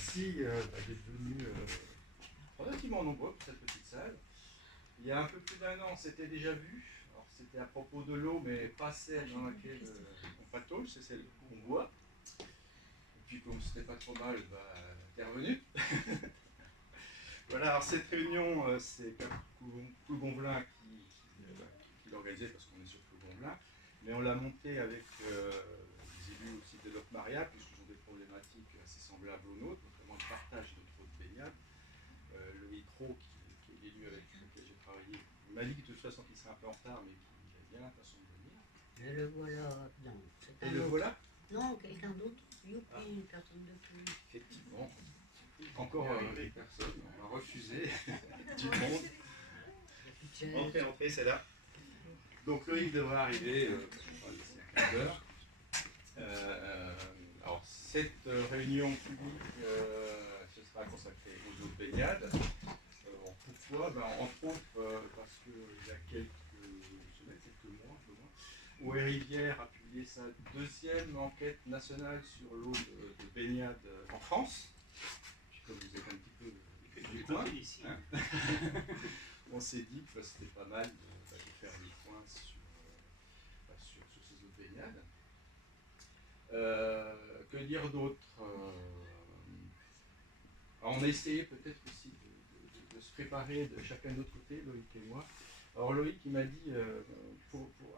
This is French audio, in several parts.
merci d'être venus relativement nombreux pour cette petite salle. Il y a un peu plus d'un an, on s'était déjà vu. Alors, c'était à propos de l'eau, mais pas celle dans laquelle on patauge, c'est celle qu'on boit. Et puis, comme c'était pas trop mal, t'es revenu. Voilà, alors cette réunion, c'est Plougonvelin qui l'a organisée parce qu'on est sur Plougonvelin. Mais on l'a montée avec les élus aussi de Locmaria, puisqu'ils ont des problématiques assez semblables aux nôtres, notamment le partage de trop de baignade. Loïc Roux, qui est l'élu avec lequel j'ai travaillé, il m'a dit de toute façon qu'il serait un peu en retard, mais qu'il avait bien l'intention de venir. Et le voilà, non. Et le voilà? Non, quelqu'un d'autre. Youpi, une personne de plus. Effectivement. Encore des personnes, on va refuser du monde. Entrez, c'est là. Donc Loïc devrait arriver d'ici un quart d'heure. Alors cette réunion publique ce sera consacrée aux eaux de baignade. Pourquoi? Entre autres parce qu'il y a quelques semaines, quelques mois, un peu moins, OR Rivière a publié sa deuxième enquête nationale sur l'eau de baignade en France. Puis comme vous êtes un petit peu du coin, hein, on s'est dit que c'était pas mal de faire des points sur ces eaux de baignade. Que dire d'autre? On a essayé peut-être aussi de se préparer de chacun de notre côté, Loïc et moi. Alors Loïc, il m'a dit,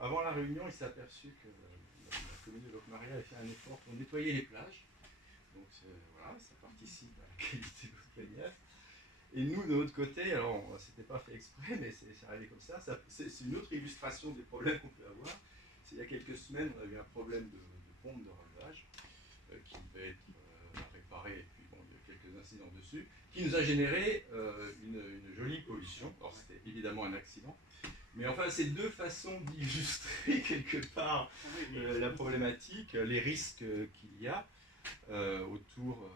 avant la réunion, il s'est aperçu que la commune de Locmaria avait fait un effort pour nettoyer les plages. Donc voilà, ça participe à la qualité de notre baignade. Et nous, de notre côté, alors c'était pas fait exprès, mais c'est arrivé comme ça. C'est une autre illustration des problèmes qu'on peut avoir. Il y a quelques semaines, on a eu un problème de pompe de relevage qui devait être réparé, et puis bon, il y a eu quelques incidents dessus, qui nous a généré une jolie pollution. Alors c'était évidemment un accident, mais enfin c'est deux façons d'illustrer quelque part la problématique, les risques qu'il y a autour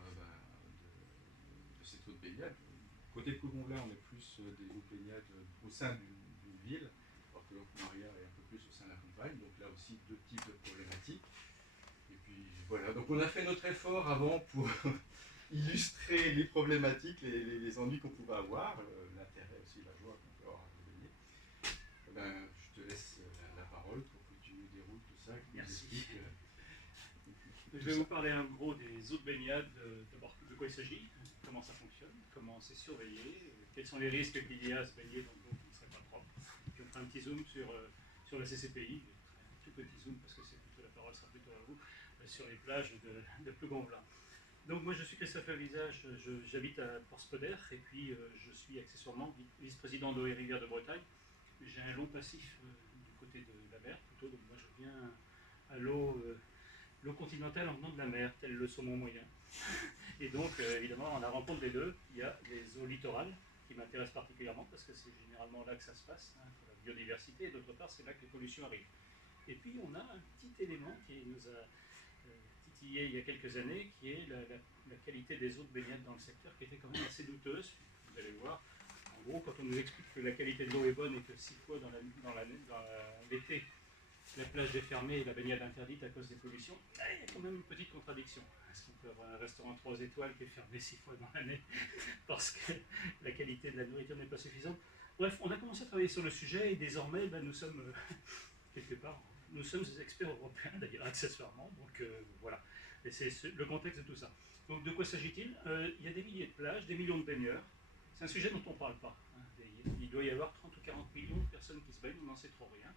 de cette eau de baignade. Côté Plougonvelin, on est plus des eaux de baignade au sein d'une ville, alors que Locmaria est un peu plus au sein de la campagne, donc là aussi deux types de problématiques. Et puis voilà, donc on a fait notre effort avant pour illustrer les problématiques, les ennuis qu'on pouvait avoir, l'intérêt aussi, la joie qu'on peut avoir à baigner. Je te laisse la parole pour que tu nous déroules tout ça. Merci. Je vais vous parler en gros des eaux de baignade, d'abord de quoi il s'agit, comment ça fonctionne, comment c'est surveillé, quels sont les risques qu'il y a à se baigner dans l'eau qui ne serait pas propre. Puis on fera un petit zoom sur la CCPI, un tout petit zoom parce que la parole sera plutôt à vous, sur les plages de Plougonvelin. Donc moi je suis Christophe Visage, j'habite à Porspoder et puis je suis accessoirement vice-président d'OR Rivière de Bretagne. J'ai un long passif du côté de la mer plutôt, donc moi je viens à l'eau continentale en venant de la mer, tel le saumon moyen. Et donc, évidemment, à la rencontre des deux, il y a les eaux littorales qui m'intéressent particulièrement parce que c'est généralement là que ça se passe, hein, pour la biodiversité, et d'autre part, c'est là que les pollutions arrivent. Et puis, on a un petit élément qui nous a titillé il y a quelques années, qui est la qualité des eaux de baignade dans le secteur, qui était quand même assez douteuse. Vous allez voir, en gros, quand on nous explique que la qualité de l'eau est bonne et que 6 fois dans l'été, la plage est fermée et la baignade interdite à cause des pollutions, il y a quand même une petite contradiction. Est-ce qu'on peut avoir un restaurant 3 étoiles qui est fermé 6 fois dans l'année parce que la qualité de la nourriture n'est pas suffisante? Bref, on a commencé à travailler sur le sujet et désormais, nous sommes, quelque part, nous sommes des experts européens, d'ailleurs, accessoirement, donc voilà. Et c'est le contexte de tout ça. Donc de quoi s'agit-il? Il y a des milliers de plages, des millions de baigneurs. C'est un sujet dont on ne parle pas. Hein. Il doit y avoir 30 ou 40 millions de personnes qui se baignent, on n'en sait trop rien.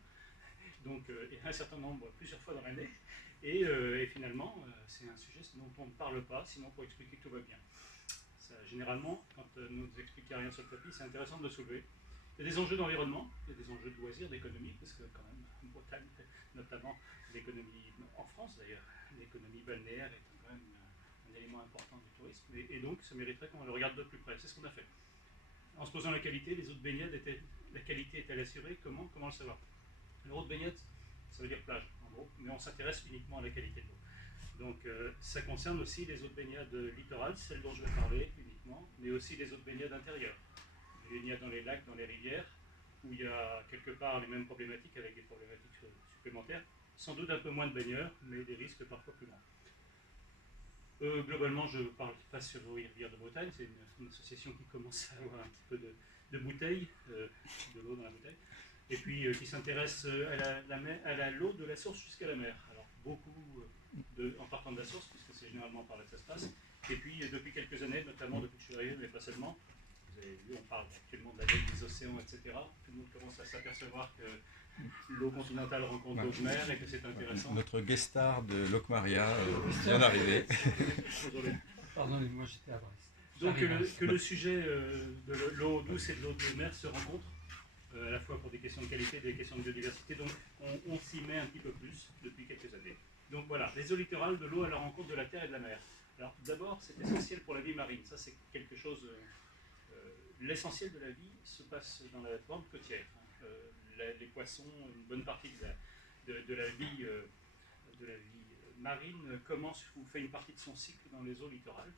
Donc un certain nombre plusieurs fois dans l'année, et finalement c'est un sujet dont on ne parle pas, sinon pour expliquer que tout va bien. Ça, généralement, quand on ne nous explique rien sur le papier, c'est intéressant de le soulever. Il y a des enjeux d'environnement, il y a des enjeux de loisirs, d'économie, parce que quand même, en Bretagne, notamment l'économie, en France d'ailleurs, l'économie balnéaire est quand même un élément important du tourisme, et donc ça mériterait qu'on le regarde de plus près. C'est ce qu'on a fait. En se posant la qualité, les eaux de baignade, la qualité est-elle assurée? Comment le savoir? L'eau de baignade, ça veut dire plage, en gros, mais on s'intéresse uniquement à la qualité de l'eau. Donc ça concerne aussi les eaux de baignade littorales, celles dont je vais parler uniquement, mais aussi les eaux de baignade intérieures. Les baignades dans les lacs, dans les rivières, où il y a quelque part les mêmes problématiques avec des problématiques supplémentaires. Sans doute un peu moins de baigneurs, mais des risques parfois plus grands. Globalement, je parle pas sur Rivière de Bretagne, c'est une association qui commence à avoir un petit peu de bouteilles, de l'eau dans la bouteille, et puis qui s'intéresse à l'eau de la source jusqu'à la mer. Alors beaucoup en partant de la source, puisque c'est généralement par là que ça se passe, et puis depuis quelques années, notamment depuis que je suis arrivé, mais pas seulement, vous avez vu, on parle actuellement de la dette des océans, etc. Tout le monde commence à s'apercevoir que l'eau continentale rencontre l'eau de mer et que c'est intéressant. Notre guest star de Locmaria vient d'arriver. Pardon, moi j'étais à Brest. Donc que le sujet de l'eau douce et de l'eau de mer se rencontrent, à la fois pour des questions de qualité et des questions de biodiversité, donc on s'y met un petit peu plus depuis quelques années. Donc voilà, les eaux littorales, de l'eau à la rencontre de la terre et de la mer. Alors d'abord, c'est essentiel pour la vie marine, ça c'est quelque chose... l'essentiel de la vie se passe dans la bande côtière. Les poissons, une bonne partie de la vie marine commence ou fait une partie de son cycle dans les eaux littorales,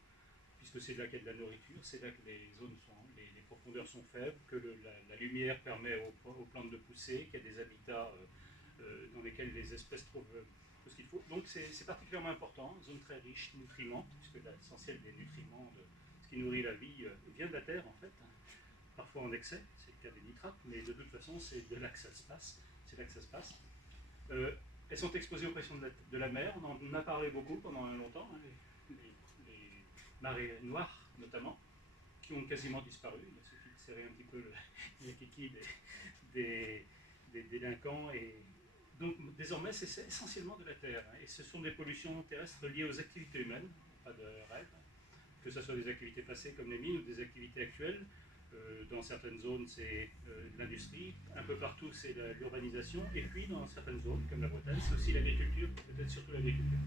puisque c'est là qu'il y a de la nourriture, c'est là que les profondeurs sont faibles, que la lumière permet aux plantes de pousser, qu'il y a des habitats dans lesquels les espèces trouvent tout ce qu'il faut. Donc c'est particulièrement important, zone très riche, nutriments, puisque l'essentiel des nutriments de ce qui nourrit la vie vient de la terre en fait, parfois en excès, c'est le cas des nitrates, mais de toute façon c'est de là que ça se passe, c'est là que ça se passe. Elles sont exposées aux pressions de la mer, on en a parlé beaucoup pendant longtemps, hein, les marées noires notamment, qui ont quasiment disparu. Il suffit de serrer un petit peu les kikis des délinquants. Et donc désormais c'est essentiellement de la terre. Hein, et ce sont des pollutions terrestres liées aux activités humaines, pas de rêve, que ce soit des activités passées comme les mines ou des activités actuelles. Dans certaines zones c'est l'industrie, un peu partout c'est l'urbanisation, et puis dans certaines zones comme la Bretagne c'est aussi l'agriculture, peut-être surtout l'agriculture.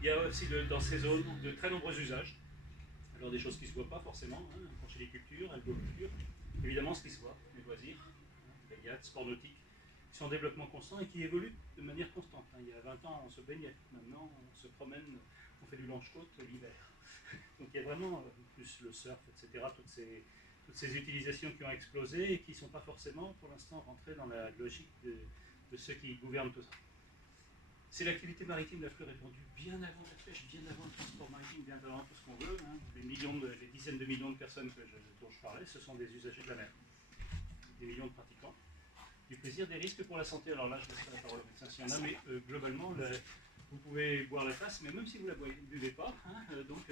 Il y a aussi dans ces zones de très nombreux usages. Alors des choses qui ne se voient pas forcément, hein, porciniculture, algoculture, évidemment ce qui se voit, les loisirs, baignade, sport nautique, qui sont en développement constant et qui évoluent de manière constante. Hein. Il y a 20 ans on se baignait, maintenant on se promène, on fait du longe-côte l'hiver. Donc il y a vraiment, plus le surf, etc., toutes ces utilisations qui ont explosé et qui ne sont pas forcément pour l'instant rentrées dans la logique de ceux qui gouvernent tout ça. C'est l'activité maritime la plus répandue, bien avant la pêche, bien avant le transport maritime, bien avant tout ce qu'on veut. Hein. Les dizaines de millions de personnes dont je parlais, ce sont des usagers de la mer. Des millions de pratiquants. Du plaisir, des risques pour la santé. Alors là, je laisse la parole au médecin s'il y en a, mais globalement, vous pouvez boire la tasse, mais même si vous ne la buvez pas, hein, donc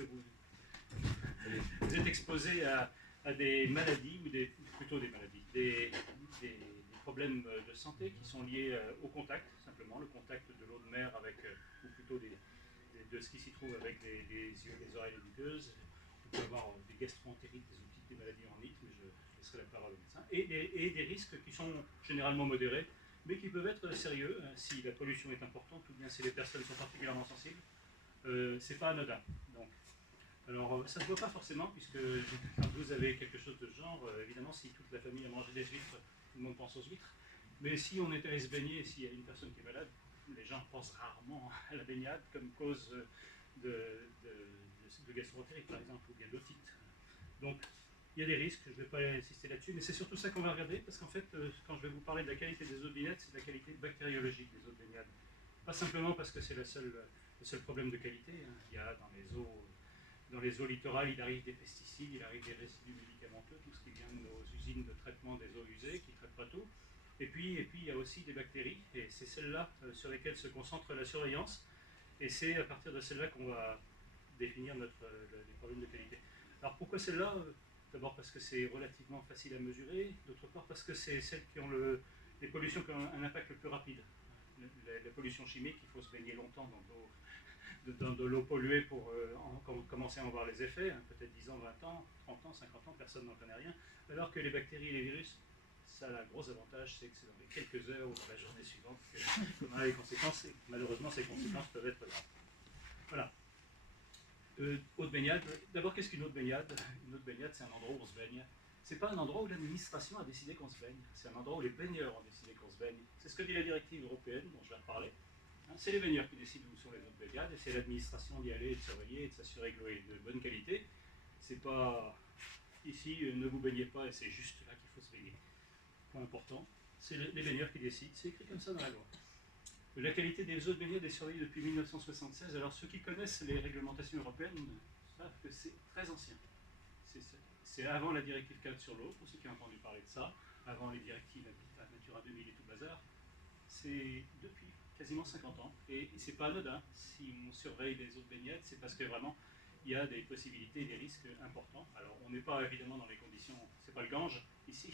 vous êtes exposé à des maladies, ou plutôt des maladies, des problèmes de santé qui sont liés au contact, simplement, le contact de l'eau de mer avec, ou plutôt de ce qui s'y trouve avec les yeux, les oreilles, les muqueuses. On peut avoir des gastro-entérites, des maladies en nit, mais je laisserai la parole au médecin, et des risques qui sont généralement modérés, mais qui peuvent être sérieux si la pollution est importante ou bien si les personnes sont particulièrement sensibles. C'est pas anodin. Donc, alors, ça ne se voit pas forcément, puisque quand vous avez quelque chose de ce genre, évidemment, si toute la famille a mangé des huîtres, tout le monde pense aux huîtres. Mais si on est allé se baigner et s'il y a une personne qui est malade, les gens pensent rarement à la baignade comme cause de gastro-entérite, par exemple, ou bien d'otite. Donc, il y a des risques, je ne vais pas insister là-dessus, mais c'est surtout ça qu'on va regarder, parce qu'en fait, quand je vais vous parler de la qualité des eaux de baignade, c'est de la qualité bactériologique des eaux de baignade. Pas simplement parce que c'est le seul problème de qualité. Hein. Il y a dans les eaux littorales, il arrive des pesticides, il arrive des résidus médicamenteux, tout ce qui vient de nos usines de traitement des eaux usées, qui ne traitent pas tout. Et puis il y a aussi des bactéries, et c'est celles-là sur lesquelles se concentre la surveillance, et c'est à partir de celles-là qu'on va définir les problèmes de qualité. Alors pourquoi celles-là? D'abord parce que c'est relativement facile à mesurer, d'autre part parce que c'est celles qui ont les pollutions qui ont un impact le plus rapide. La pollution chimique, il faut se baigner longtemps dans de l'eau polluée pour commencer à en voir les effets, hein, peut-être 10 ans, 20 ans, 30 ans, 50 ans, personne n'en connaît rien, alors que les bactéries et les virus, ça a un gros avantage, c'est que c'est dans les quelques heures ou dans la journée suivante qu'on a les conséquences, et malheureusement ces conséquences peuvent être graves. Voilà. Eau de baignade. D'abord, qu'est-ce qu'une eau de baignade? Une eau de baignade, c'est un endroit où on se baigne. C'est pas un endroit où l'administration a décidé qu'on se baigne, c'est un endroit où les baigneurs ont décidé qu'on se baigne. C'est ce que dit la directive européenne, dont je vais reparler. C'est les baigneurs qui décident où sont les eaux de baignade, et c'est l'administration d'y aller, de surveiller, et de s'assurer que l'eau est de bonne qualité. C'est pas ici, ne vous baignez pas, et c'est juste là qu'il faut se baigner. Point important, c'est les baigneurs qui décident, c'est écrit comme ça dans la loi. La qualité des eaux de baignade est surveillée depuis 1976. Alors ceux qui connaissent les réglementations européennes savent que c'est très ancien. C'est avant la directive 4 sur l'eau, pour ceux qui ont entendu parler de ça, avant les directives Habitat, Natura 2000 et tout bazar. C'est depuis quasiment 50 ans. Et c'est pas anodin. Si on surveille les eaux de baignade, c'est parce que vraiment, il y a des possibilités et des risques importants. Alors, on n'est pas évidemment dans les conditions, c'est pas le Gange ici,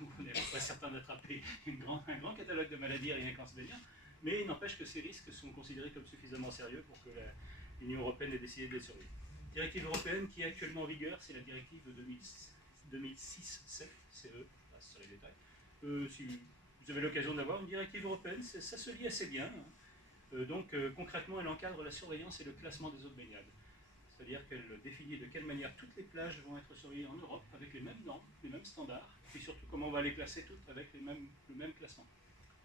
où on n'est pas certain d'attraper un grand catalogue de maladies rien qu'en se baignant, mais il n'empêche que ces risques sont considérés comme suffisamment sérieux pour que l'Union européenne ait décidé de les surveiller. Directive européenne qui est actuellement en vigueur, c'est la directive 2006-7, CE, je passe sur les détails. Si vous avez l'occasion d'avoir une directive européenne, ça se lit assez bien. Donc concrètement, elle encadre la surveillance et le classement des eaux de baignade. C'est-à-dire qu'elle définit de quelle manière toutes les plages vont être surveillées en Europe avec les mêmes normes, les mêmes standards, et surtout comment on va les classer toutes avec le même classement.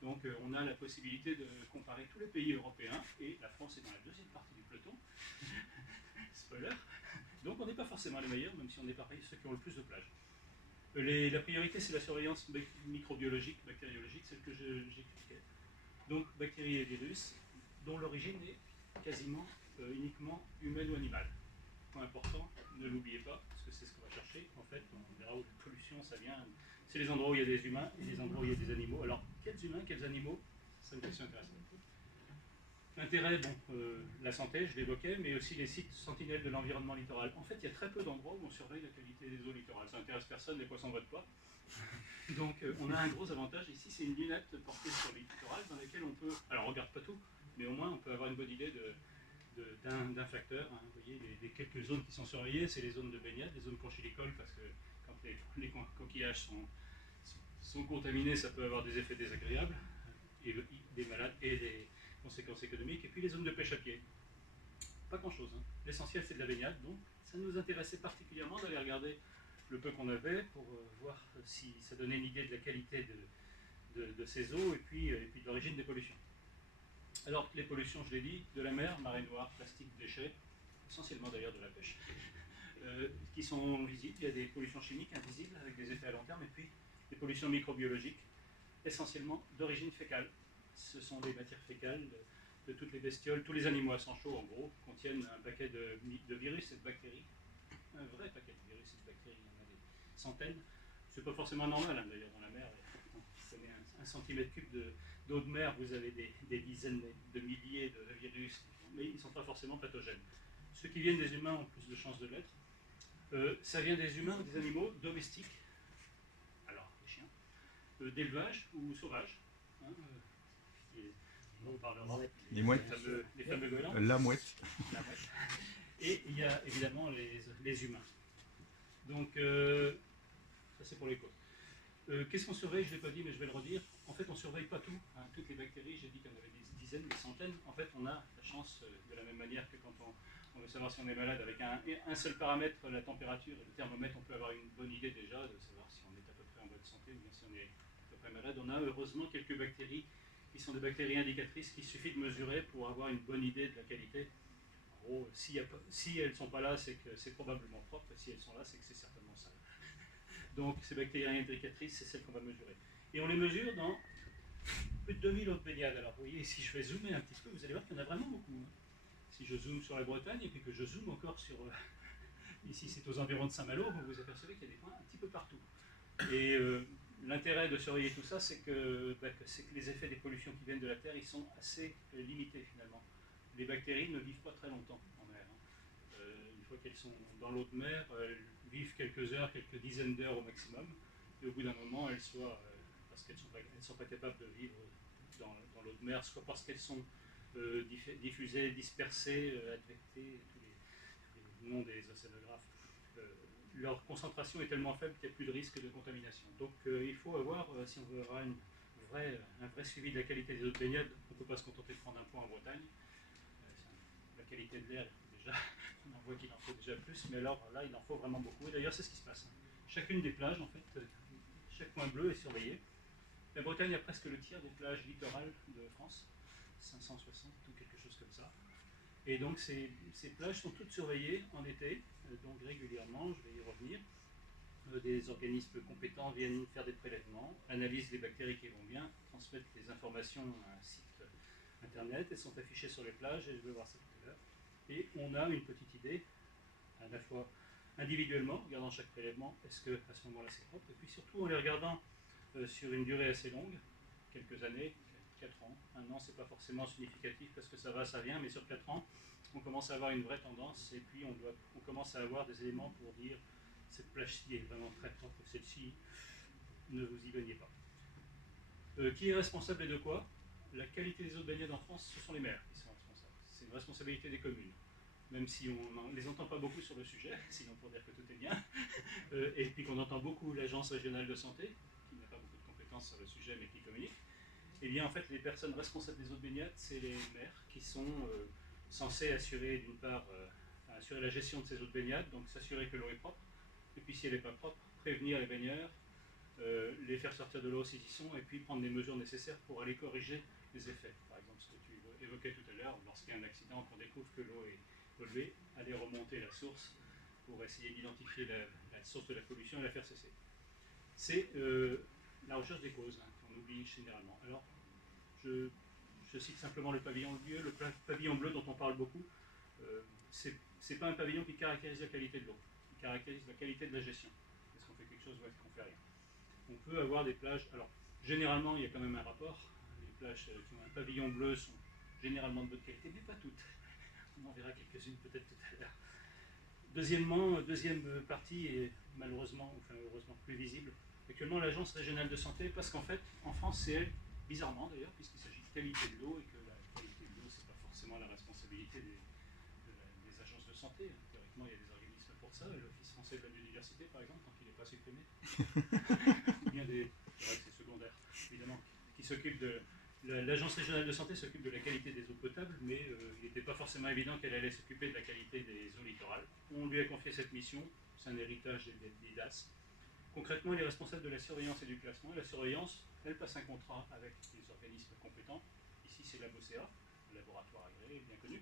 Donc on a la possibilité de comparer tous les pays européens, et la France est dans la deuxième partie du peloton. Spoiler. Donc on n'est pas forcément les meilleurs, même si on est pareil, ceux qui ont le plus de plages. La priorité, c'est la surveillance microbiologique, bactériologique, celle que j'expliquais. Donc bactéries et virus, dont l'origine est quasiment uniquement humaine ou animale. Point important, ne l'oubliez pas, parce que c'est ce qu'on va chercher. En fait, on verra où la pollution, ça vient. C'est les endroits où il y a des humains et les endroits où il y a des animaux. Alors, quels humains, quels animaux? C'est une question intéressante. L'intérêt, bon, la santé, je l'évoquais, mais aussi les sites sentinelles de l'environnement littoral. En fait, il y a très peu d'endroits où on surveille la qualité des eaux littorales. Ça n'intéresse personne, les poissons ne votent pas. Donc, on a un gros avantage ici, c'est une lunette portée sur les littorales dans laquelle on peut, alors on regarde pas tout, mais au moins on peut avoir une bonne idée d'un facteur. Hein. Vous voyez, les quelques zones qui sont surveillées, c'est les zones de baignade, les zones conchilicoles, parce que quand les coquillages sont contaminés, ça peut avoir des effets désagréables, et des malades et des conséquences économiques. Et puis les zones de pêche à pied. Pas grand-chose. Hein. L'essentiel, c'est de la baignade, donc ça nous intéressait particulièrement d'aller regarder le peu qu'on avait pour voir si ça donnait une idée de la qualité de ces eaux et puis de l'origine des pollutions. Alors, les pollutions, je l'ai dit, de la mer, marée noire, plastique, déchets, essentiellement d'ailleurs de la pêche, qui sont visibles. Il y a des pollutions chimiques invisibles avec des effets à long terme, et puis des pollutions microbiologiques, essentiellement d'origine fécale. Ce sont des matières fécales de toutes les bestioles, tous les animaux à sang chaud, en gros, contiennent un paquet de virus et de bactéries. Un vrai paquet de virus et de bactéries, il y en a des centaines. C'est pas forcément normal, hein, d'ailleurs, dans la mer. Vous prenez un centimètre cube d'eau de mer, vous avez des dizaines de milliers de virus, mais ils ne sont pas forcément pathogènes. Ceux qui viennent des humains ont plus de chances de l'être. Ça vient des humains ou des animaux domestiques, alors les chiens, d'élevage ou sauvages. Hein, on parlera les mouettes, les fameux goélands. la mouette. La mouette. Et il y a évidemment les humains. Donc, ça c'est pour les côtes. Qu'est-ce qu'on surveille? Je ne l'ai pas dit, mais je vais le redire. En fait, on ne surveille pas tout. Hein. Toutes les bactéries, j'ai dit qu'il y en avait des dizaines, des centaines. En fait, on a la chance, de la même manière que quand on veut savoir si on est malade, avec un seul paramètre, la température et le thermomètre, on peut avoir une bonne idée déjà de savoir si on est à peu près en bonne santé ou bien si on est à peu près malade. On a heureusement quelques bactéries qui sont des bactéries indicatrices qu'il suffit de mesurer pour avoir une bonne idée de la qualité. En gros, si elles ne sont pas là, c'est que c'est probablement propre, et si elles sont là, c'est que c'est certainement sale. Donc ces bactéries indicatrices, c'est celles qu'on va mesurer. Et on les mesure dans plus de 2000 eaux de baignade. Alors vous voyez, si je vais zoomer un petit peu, vous allez voir qu'il y en a vraiment beaucoup. Hein. Si je zoome sur la Bretagne, et puis que je zoome encore sur... ici c'est aux environs de Saint-Malo, vous vous apercevez qu'il y a des points un petit peu partout. Et l'intérêt de surveiller tout ça, c'est que les effets des pollutions qui viennent de la Terre, ils sont assez limités finalement. Les bactéries ne vivent pas très longtemps en mer. Hein. Une fois qu'elles sont dans l'eau de mer, elles vivent quelques heures, quelques dizaines d'heures au maximum. Et au bout d'un moment, parce qu'elles ne sont pas capables de vivre dans l'eau de mer, soit parce qu'elles sont diffusées, dispersées, advectées, tous les noms des océanographes. Leur concentration est tellement faible qu'il n'y a plus de risque de contamination. Donc il faut avoir, si on veut avoir un vrai suivi de la qualité des eaux de baignade, on ne peut pas se contenter de prendre un point en Bretagne. La qualité de l'air, déjà, on en voit qu'il en faut déjà plus, mais alors là, il en faut vraiment beaucoup. Et d'ailleurs, c'est ce qui se passe. Chacune des plages, en fait, chaque point bleu est surveillé. La Bretagne a presque le tiers des plages littorales de France, 560 ou quelque chose comme ça. Et donc ces plages sont toutes surveillées en été, donc régulièrement, je vais y revenir. Des organismes compétents viennent faire des prélèvements, analysent les bactéries qui vont bien, transmettent les informations à un site Internet, elles sont affichées sur les plages, et je vais voir ça tout à l'heure. Et on a une petite idée, à la fois individuellement, en regardant chaque prélèvement, est-ce que à ce moment-là c'est propre, et puis surtout en les regardant sur une durée assez longue, quelques années, 4 ans, 1 an, c'est pas forcément significatif parce que ça va, ça vient, mais sur 4 ans, on commence à avoir une vraie tendance, et puis on commence à avoir des éléments pour dire cette plage-ci est vraiment très propre, celle-ci, ne vous y baignez pas. Qui est responsable et de quoi? La qualité des eaux de baignade en France, ce sont les maires qui sont responsables. C'est une responsabilité des communes. Même si on ne les entend pas beaucoup sur le sujet, sinon pour dire que tout est bien, et puis qu'on entend beaucoup l'Agence régionale de santé, qui n'a pas beaucoup de compétences sur le sujet mais qui communique, et bien en fait les personnes responsables des eaux de baignade, c'est les maires qui sont censés assurer d'une part assurer la gestion de ces eaux de baignade, donc s'assurer que l'eau est propre, et puis si elle n'est pas propre, prévenir les baigneurs, les faire sortir de l'eau s'ils y sont, et puis prendre les mesures nécessaires pour aller corriger les effets. Par exemple, ce que tu évoquais tout à l'heure, lorsqu'il y a un accident, qu'on découvre que l'eau est polluée, aller remonter la source pour essayer d'identifier la source de la pollution et la faire cesser. C'est la recherche des causes qu'on oublie généralement. Alors, je cite simplement le pavillon bleu, le pavillon bleu dont on parle beaucoup. C'est pas un pavillon qui caractérise la qualité de l'eau, qui caractérise la qualité de la gestion. Est-ce qu'on fait quelque chose ou est-ce qu'on fait rien? On peut avoir des plages, alors généralement il y a quand même un rapport, les plages qui ont un pavillon bleu sont généralement de bonne qualité, mais pas toutes. On en verra quelques-unes peut-être tout à l'heure. Deuxième partie est malheureusement, enfin heureusement plus visible, actuellement l'Agence régionale de santé, parce qu'en fait en France c'est elle, bizarrement d'ailleurs, puisqu'il s'agit de qualité de l'eau et que la qualité de l'eau c'est pas forcément la responsabilité des agences de santé. Théoriquement il y a des organismes pour ça, l'Office français de la biodiversité par exemple, tant qu'il n'est pas supprimé. Bien c'est vrai que c'est secondaire, évidemment, qui s'occupe de. L'Agence régionale de santé s'occupe de la qualité des eaux potables, mais il n'était pas forcément évident qu'elle allait s'occuper de la qualité des eaux littorales. On lui a confié cette mission, c'est un héritage de l'IDAS. Concrètement, il est responsable de la surveillance et du classement. Et la surveillance, elle passe un contrat avec les organismes compétents. Ici, c'est la BOCEA, le laboratoire agréé, bien connu,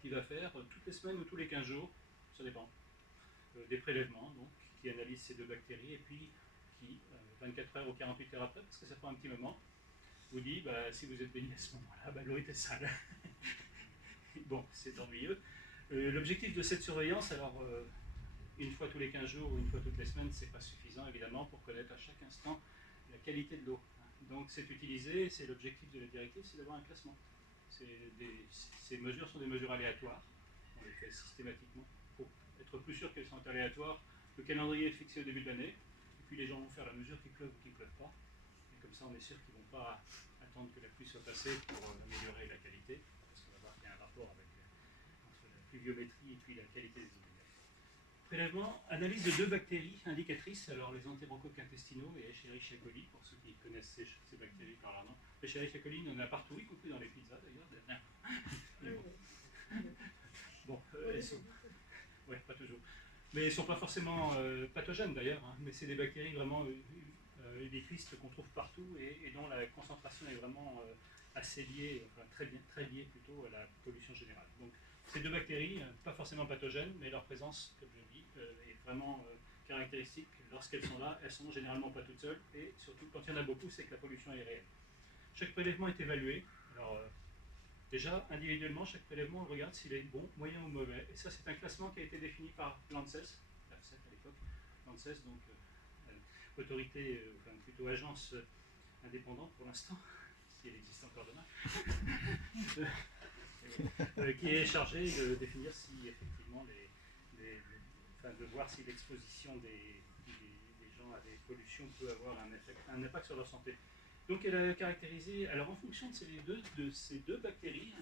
qui va faire toutes les semaines ou tous les 15 jours, ça dépend, des prélèvements, donc, qui analysent ces 2 bactéries, et puis qui, 24 heures ou 48 heures après, parce que ça prend un petit moment, vous dit, bah, si vous êtes baigné à ce moment-là, bah, l'eau était sale. Bon, c'est ennuyeux. L'objectif de cette surveillance, alors, une fois tous les 15 jours ou une fois toutes les semaines, c'est pas suffisant, évidemment, pour connaître à chaque instant la qualité de l'eau. Donc, c'est utilisé, c'est l'objectif de la directive, c'est d'avoir un classement. Ces mesures sont des mesures aléatoires, on les fait systématiquement. Pour être plus sûr qu'elles sont aléatoires, le calendrier est fixé au début de l'année, et puis les gens vont faire la mesure qu'il pleuve ou qu'il ne pleuve pas. Et comme ça, on est sûr qu'ils ne vont pas attendre que la pluie soit passée pour améliorer la qualité, parce qu'on va voir qu'il y a un rapport entre la pluviométrie et puis la qualité des eaux. Prélèvement, analyse de 2 bactéries indicatrices, alors les entérocoques intestinaux et Escherichia coli, pour ceux qui connaissent ces bactéries par leur nom. Escherichia coli, il y en a partout, y compris dans les pizzas d'ailleurs. Bon, elles sont... Ouais, pas toujours. Mais elles ne sont pas forcément pathogènes d'ailleurs, hein, mais c'est des bactéries vraiment ubiquistes qu'on trouve partout et dont la concentration est vraiment assez liée, enfin très liée plutôt à la pollution générale. Donc, ces 2 bactéries, pas forcément pathogènes, mais leur présence, comme je le dis, est vraiment caractéristique. Lorsqu'elles sont là, elles sont généralement pas toutes seules, et surtout quand il y en a beaucoup, c'est que la pollution est réelle. Chaque prélèvement est évalué. Alors, déjà, individuellement, chaque prélèvement, on regarde s'il est bon, moyen ou mauvais. Et ça, c'est un classement qui a été défini par l'ANSES, l'AFSET à l'époque, l'ANSES, donc autorité, enfin plutôt agence indépendante pour l'instant, si elle existe encore demain. Qui est chargé de définir si effectivement de voir si l'exposition des gens à des pollutions peut avoir un impact sur leur santé. Donc elle a caractérisé, alors en fonction de ces deux bactéries,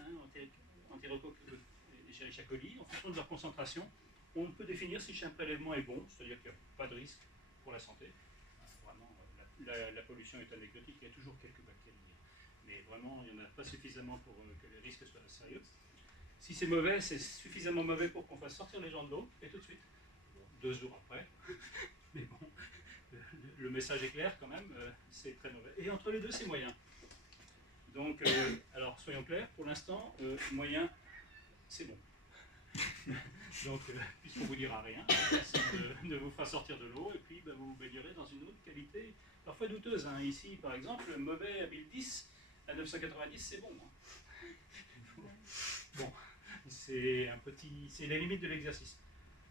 Enterocoque et Escherichia coli, en fonction de leur concentration, on peut définir si un prélèvement est bon, c'est-à-dire qu'il n'y a pas de risque pour la santé. Vraiment, la pollution est anecdotique, il y a toujours quelques bactéries, mais vraiment, il n'y en a pas suffisamment pour que les risques soient sérieux. Si c'est mauvais, c'est suffisamment mauvais pour qu'on fasse sortir les gens de l'eau, et tout de suite, 2 jours après. Mais bon, le message est clair quand même, c'est très mauvais. Et entre les deux, c'est moyen. Donc, alors soyons clairs, pour l'instant, moyen, c'est bon. Donc, puisqu'on ne vous dira rien, personne ne vous fera sortir de l'eau, et puis vous vous baignerez dans une eau de qualité parfois douteuse. Ici, par exemple, mauvais à 1010, à 990, c'est bon. Bon, c'est la limite de l'exercice.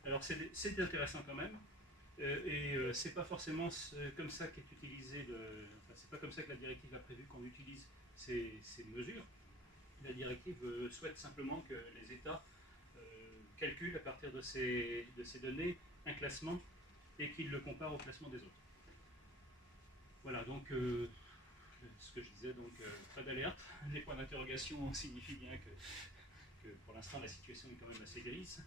Alors c'est intéressant quand même, c'est pas forcément comme ça qu'est utilisé, enfin, c'est pas comme ça que la directive a prévu qu'on utilise ces mesures. La directive souhaite simplement que les États calculent à partir de ces données un classement et qu'ils le comparent au classement des autres. Voilà, donc ce que je disais, donc pas d'alerte. Les points d'interrogation signifient bien que pour l'instant la situation est quand même assez grise.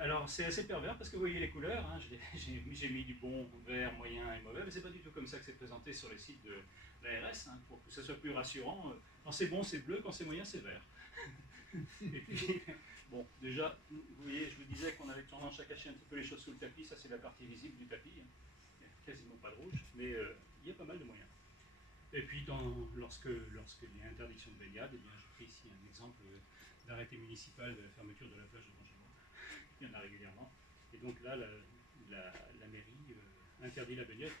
Alors c'est assez pervers parce que vous voyez les couleurs, hein, j'ai mis du bon, vert, moyen et mauvais, mais c'est pas du tout comme ça que c'est présenté sur les sites de l'ARS, hein, pour que ce soit plus rassurant. Quand c'est bon c'est bleu, quand c'est moyen c'est vert. Et puis, bon, déjà, vous voyez, je vous disais qu'on avait tendance à cacher un petit peu les choses sous le tapis, ça c'est la partie visible du tapis, hein. Il n'y a quasiment pas de rouge, mais il y a pas mal de moyens. Et puis lorsqu'il y a interdiction de baignade, eh bien j'ai pris ici un exemple d'arrêté municipal de la fermeture de la plage de Montchamp. Il y en a régulièrement. Et donc là, la mairie interdit la baignade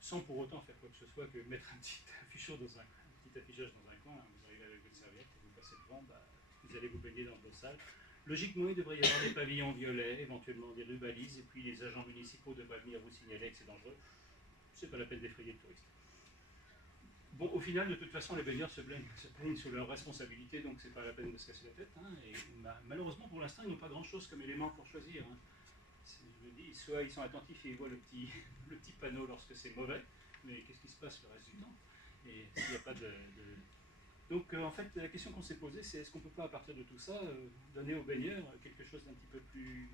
sans pour autant faire quoi que ce soit que mettre un petit affichage dans un coin. Vous arrivez avec votre serviette et vous passez devant, vous allez vous baigner dans l'eau sale. Logiquement, il devrait y avoir des pavillons violets, éventuellement des rues balises, et puis les agents municipaux devraient venir vous signaler que c'est dangereux. C'est pas la peine d'effrayer le touriste. Bon, au final, de toute façon, les baigneurs se plaignent sur leur responsabilité, donc c'est pas la peine de se casser la tête. Hein, et malheureusement, pour l'instant, ils n'ont pas grand-chose comme élément pour choisir. Hein. Je me dis, soit ils sont attentifs et ils voient le petit panneau lorsque c'est mauvais, mais qu'est-ce qui se passe le reste du temps? Et s'il n'y a pas Donc, en fait, la question qu'on s'est posée, c'est est-ce qu'on ne peut pas, à partir de tout ça, donner aux baigneurs quelque chose d'un petit peu plus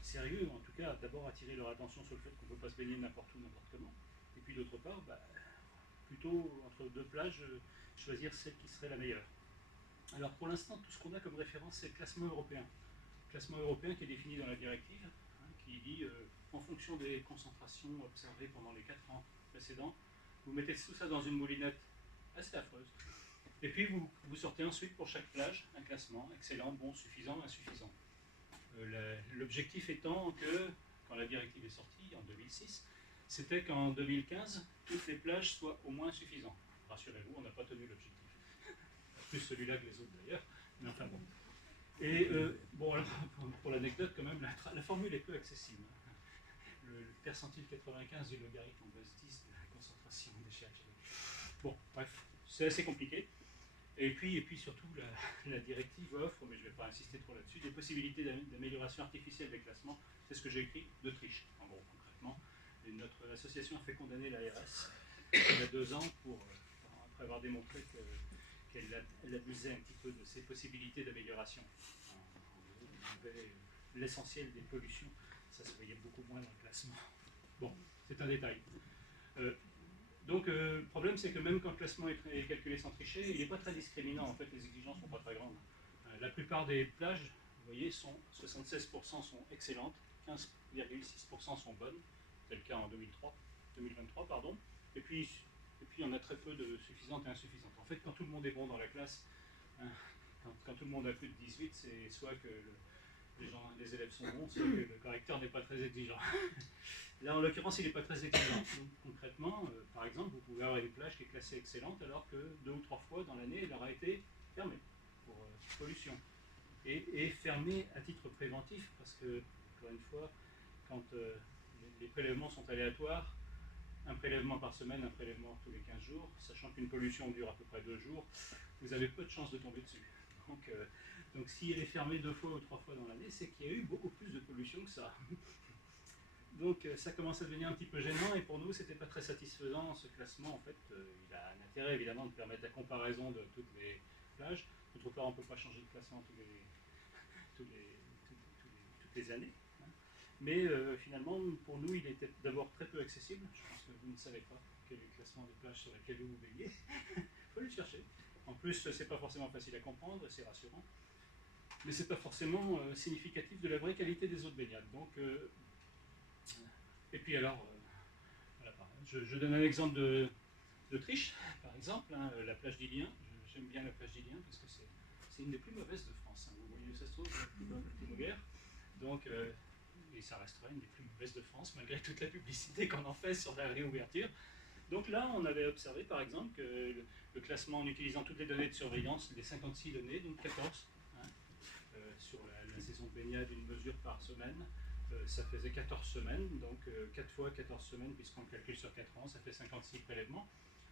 sérieux, en tout cas, d'abord attirer leur attention sur le fait qu'on ne peut pas se baigner n'importe où, n'importe comment, et puis d'autre part, plutôt entre deux plages, choisir celle qui serait la meilleure. Alors pour l'instant, tout ce qu'on a comme référence, c'est le classement européen. Le classement européen qui est défini dans la directive, hein, qui dit en fonction des concentrations observées pendant les 4 ans précédents, vous mettez tout ça dans une moulinette assez affreuse. Et puis vous sortez ensuite pour chaque plage un classement, excellent, bon, suffisant, insuffisant. L'objectif étant que, quand la directive est sortie, en 2006, c'était qu'en 2015, toutes les plages soient au moins suffisantes. Rassurez-vous, on n'a pas tenu l'objectif. Plus celui-là que les autres d'ailleurs, mais enfin bon. Et bon, alors, pour l'anecdote quand même, la formule est peu accessible. Le percentile 95 du logarithme en base 10 de la concentration des GHG. Bon, bref, c'est assez compliqué. Et puis surtout, la directive offre, mais je ne vais pas insister trop là-dessus, des possibilités d'amélioration artificielle des classements. C'est ce que j'ai écrit, de triche, en gros, concrètement. Et notre association a fait condamner l'ARS il y a 2 ans après avoir démontré qu'elle abusait un petit peu de ses possibilités d'amélioration. L'essentiel des pollutions, ça se voyait beaucoup moins dans le classement. Bon, c'est un détail. Donc le problème c'est que même quand le classement est calculé sans tricher, il n'est pas très discriminant, en fait les exigences ne sont pas très grandes. La plupart des plages, vous voyez, 76% sont excellentes, 15,6% sont bonnes, c'est le cas en 2023, pardon. Et puis on a très peu de suffisantes et insuffisantes. En fait, quand tout le monde est bon dans la classe, hein, quand tout le monde a plus de 18, c'est soit que les élèves sont bons, soit que le correcteur n'est pas très exigeant. Là, en l'occurrence, il n'est pas très exigeant. Donc, concrètement, par exemple, vous pouvez avoir une plage qui est classée excellente alors que 2 ou 3 fois dans l'année, elle aura été fermée pour pollution. Et fermée à titre préventif, parce que, encore une fois, quand les prélèvements sont aléatoires, un prélèvement par semaine, un prélèvement tous les 15 jours, sachant qu'une pollution dure à peu près 2 jours, vous avez peu de chances de tomber dessus. Donc si elle est fermée 2 fois ou 3 fois dans l'année, c'est qu'il y a eu beaucoup plus de pollution que ça. Donc ça commence à devenir un petit peu gênant, et pour nous, c'était pas très satisfaisant ce classement. En fait, il a un intérêt évidemment de permettre la comparaison de toutes les plages. D'autre part, on ne peut pas changer de classement toutes les années. Mais finalement, pour nous, il était d'abord très peu accessible. Je pense que vous ne savez pas quel est le classement des plages sur lesquelles vous baignez. Il faut le chercher. En plus, c'est pas forcément facile à comprendre, c'est rassurant. Mais c'est pas forcément significatif de la vraie qualité des eaux de baignade. Donc, et puis alors, voilà, je donne un exemple de triche, par exemple, hein, la plage d'Ilien. J'aime bien la plage d'Ilien parce que c'est une des plus mauvaises de France. Hein. Vous voyez où ça se trouve, la plus bonne, la plus mauvaise. Donc, et ça restera une des plus mauvaises de France, malgré toute la publicité qu'on en fait sur la réouverture. Donc là, on avait observé, par exemple, que le classement en utilisant toutes les données de surveillance, les 56 données, donc 14, hein, sur la saison de baignade une mesure par semaine. Ça faisait 14 semaines, donc 4 fois 14 semaines, puisqu'on calcule sur 4 ans, ça fait 56 prélèvements.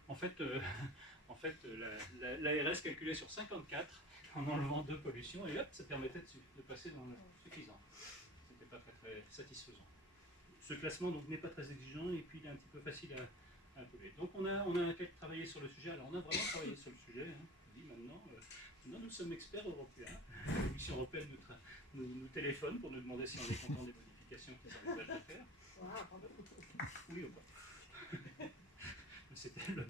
En fait, l'ARS calculait sur 54 en enlevant 2 pollutions, et hop, ça permettait de passer dans le suffisant. C'était pas très, très satisfaisant. Ce classement n'est pas très exigeant, et puis il est un petit peu facile à approuver. Donc on a travaillé sur le sujet. Alors on a vraiment travaillé sur le sujet. Hein. On dit maintenant, nous sommes experts européens. La Commission européenne nous téléphone pour nous demander si on est content des modifications qu'ils envisagent de faire. Oui ou pas. Le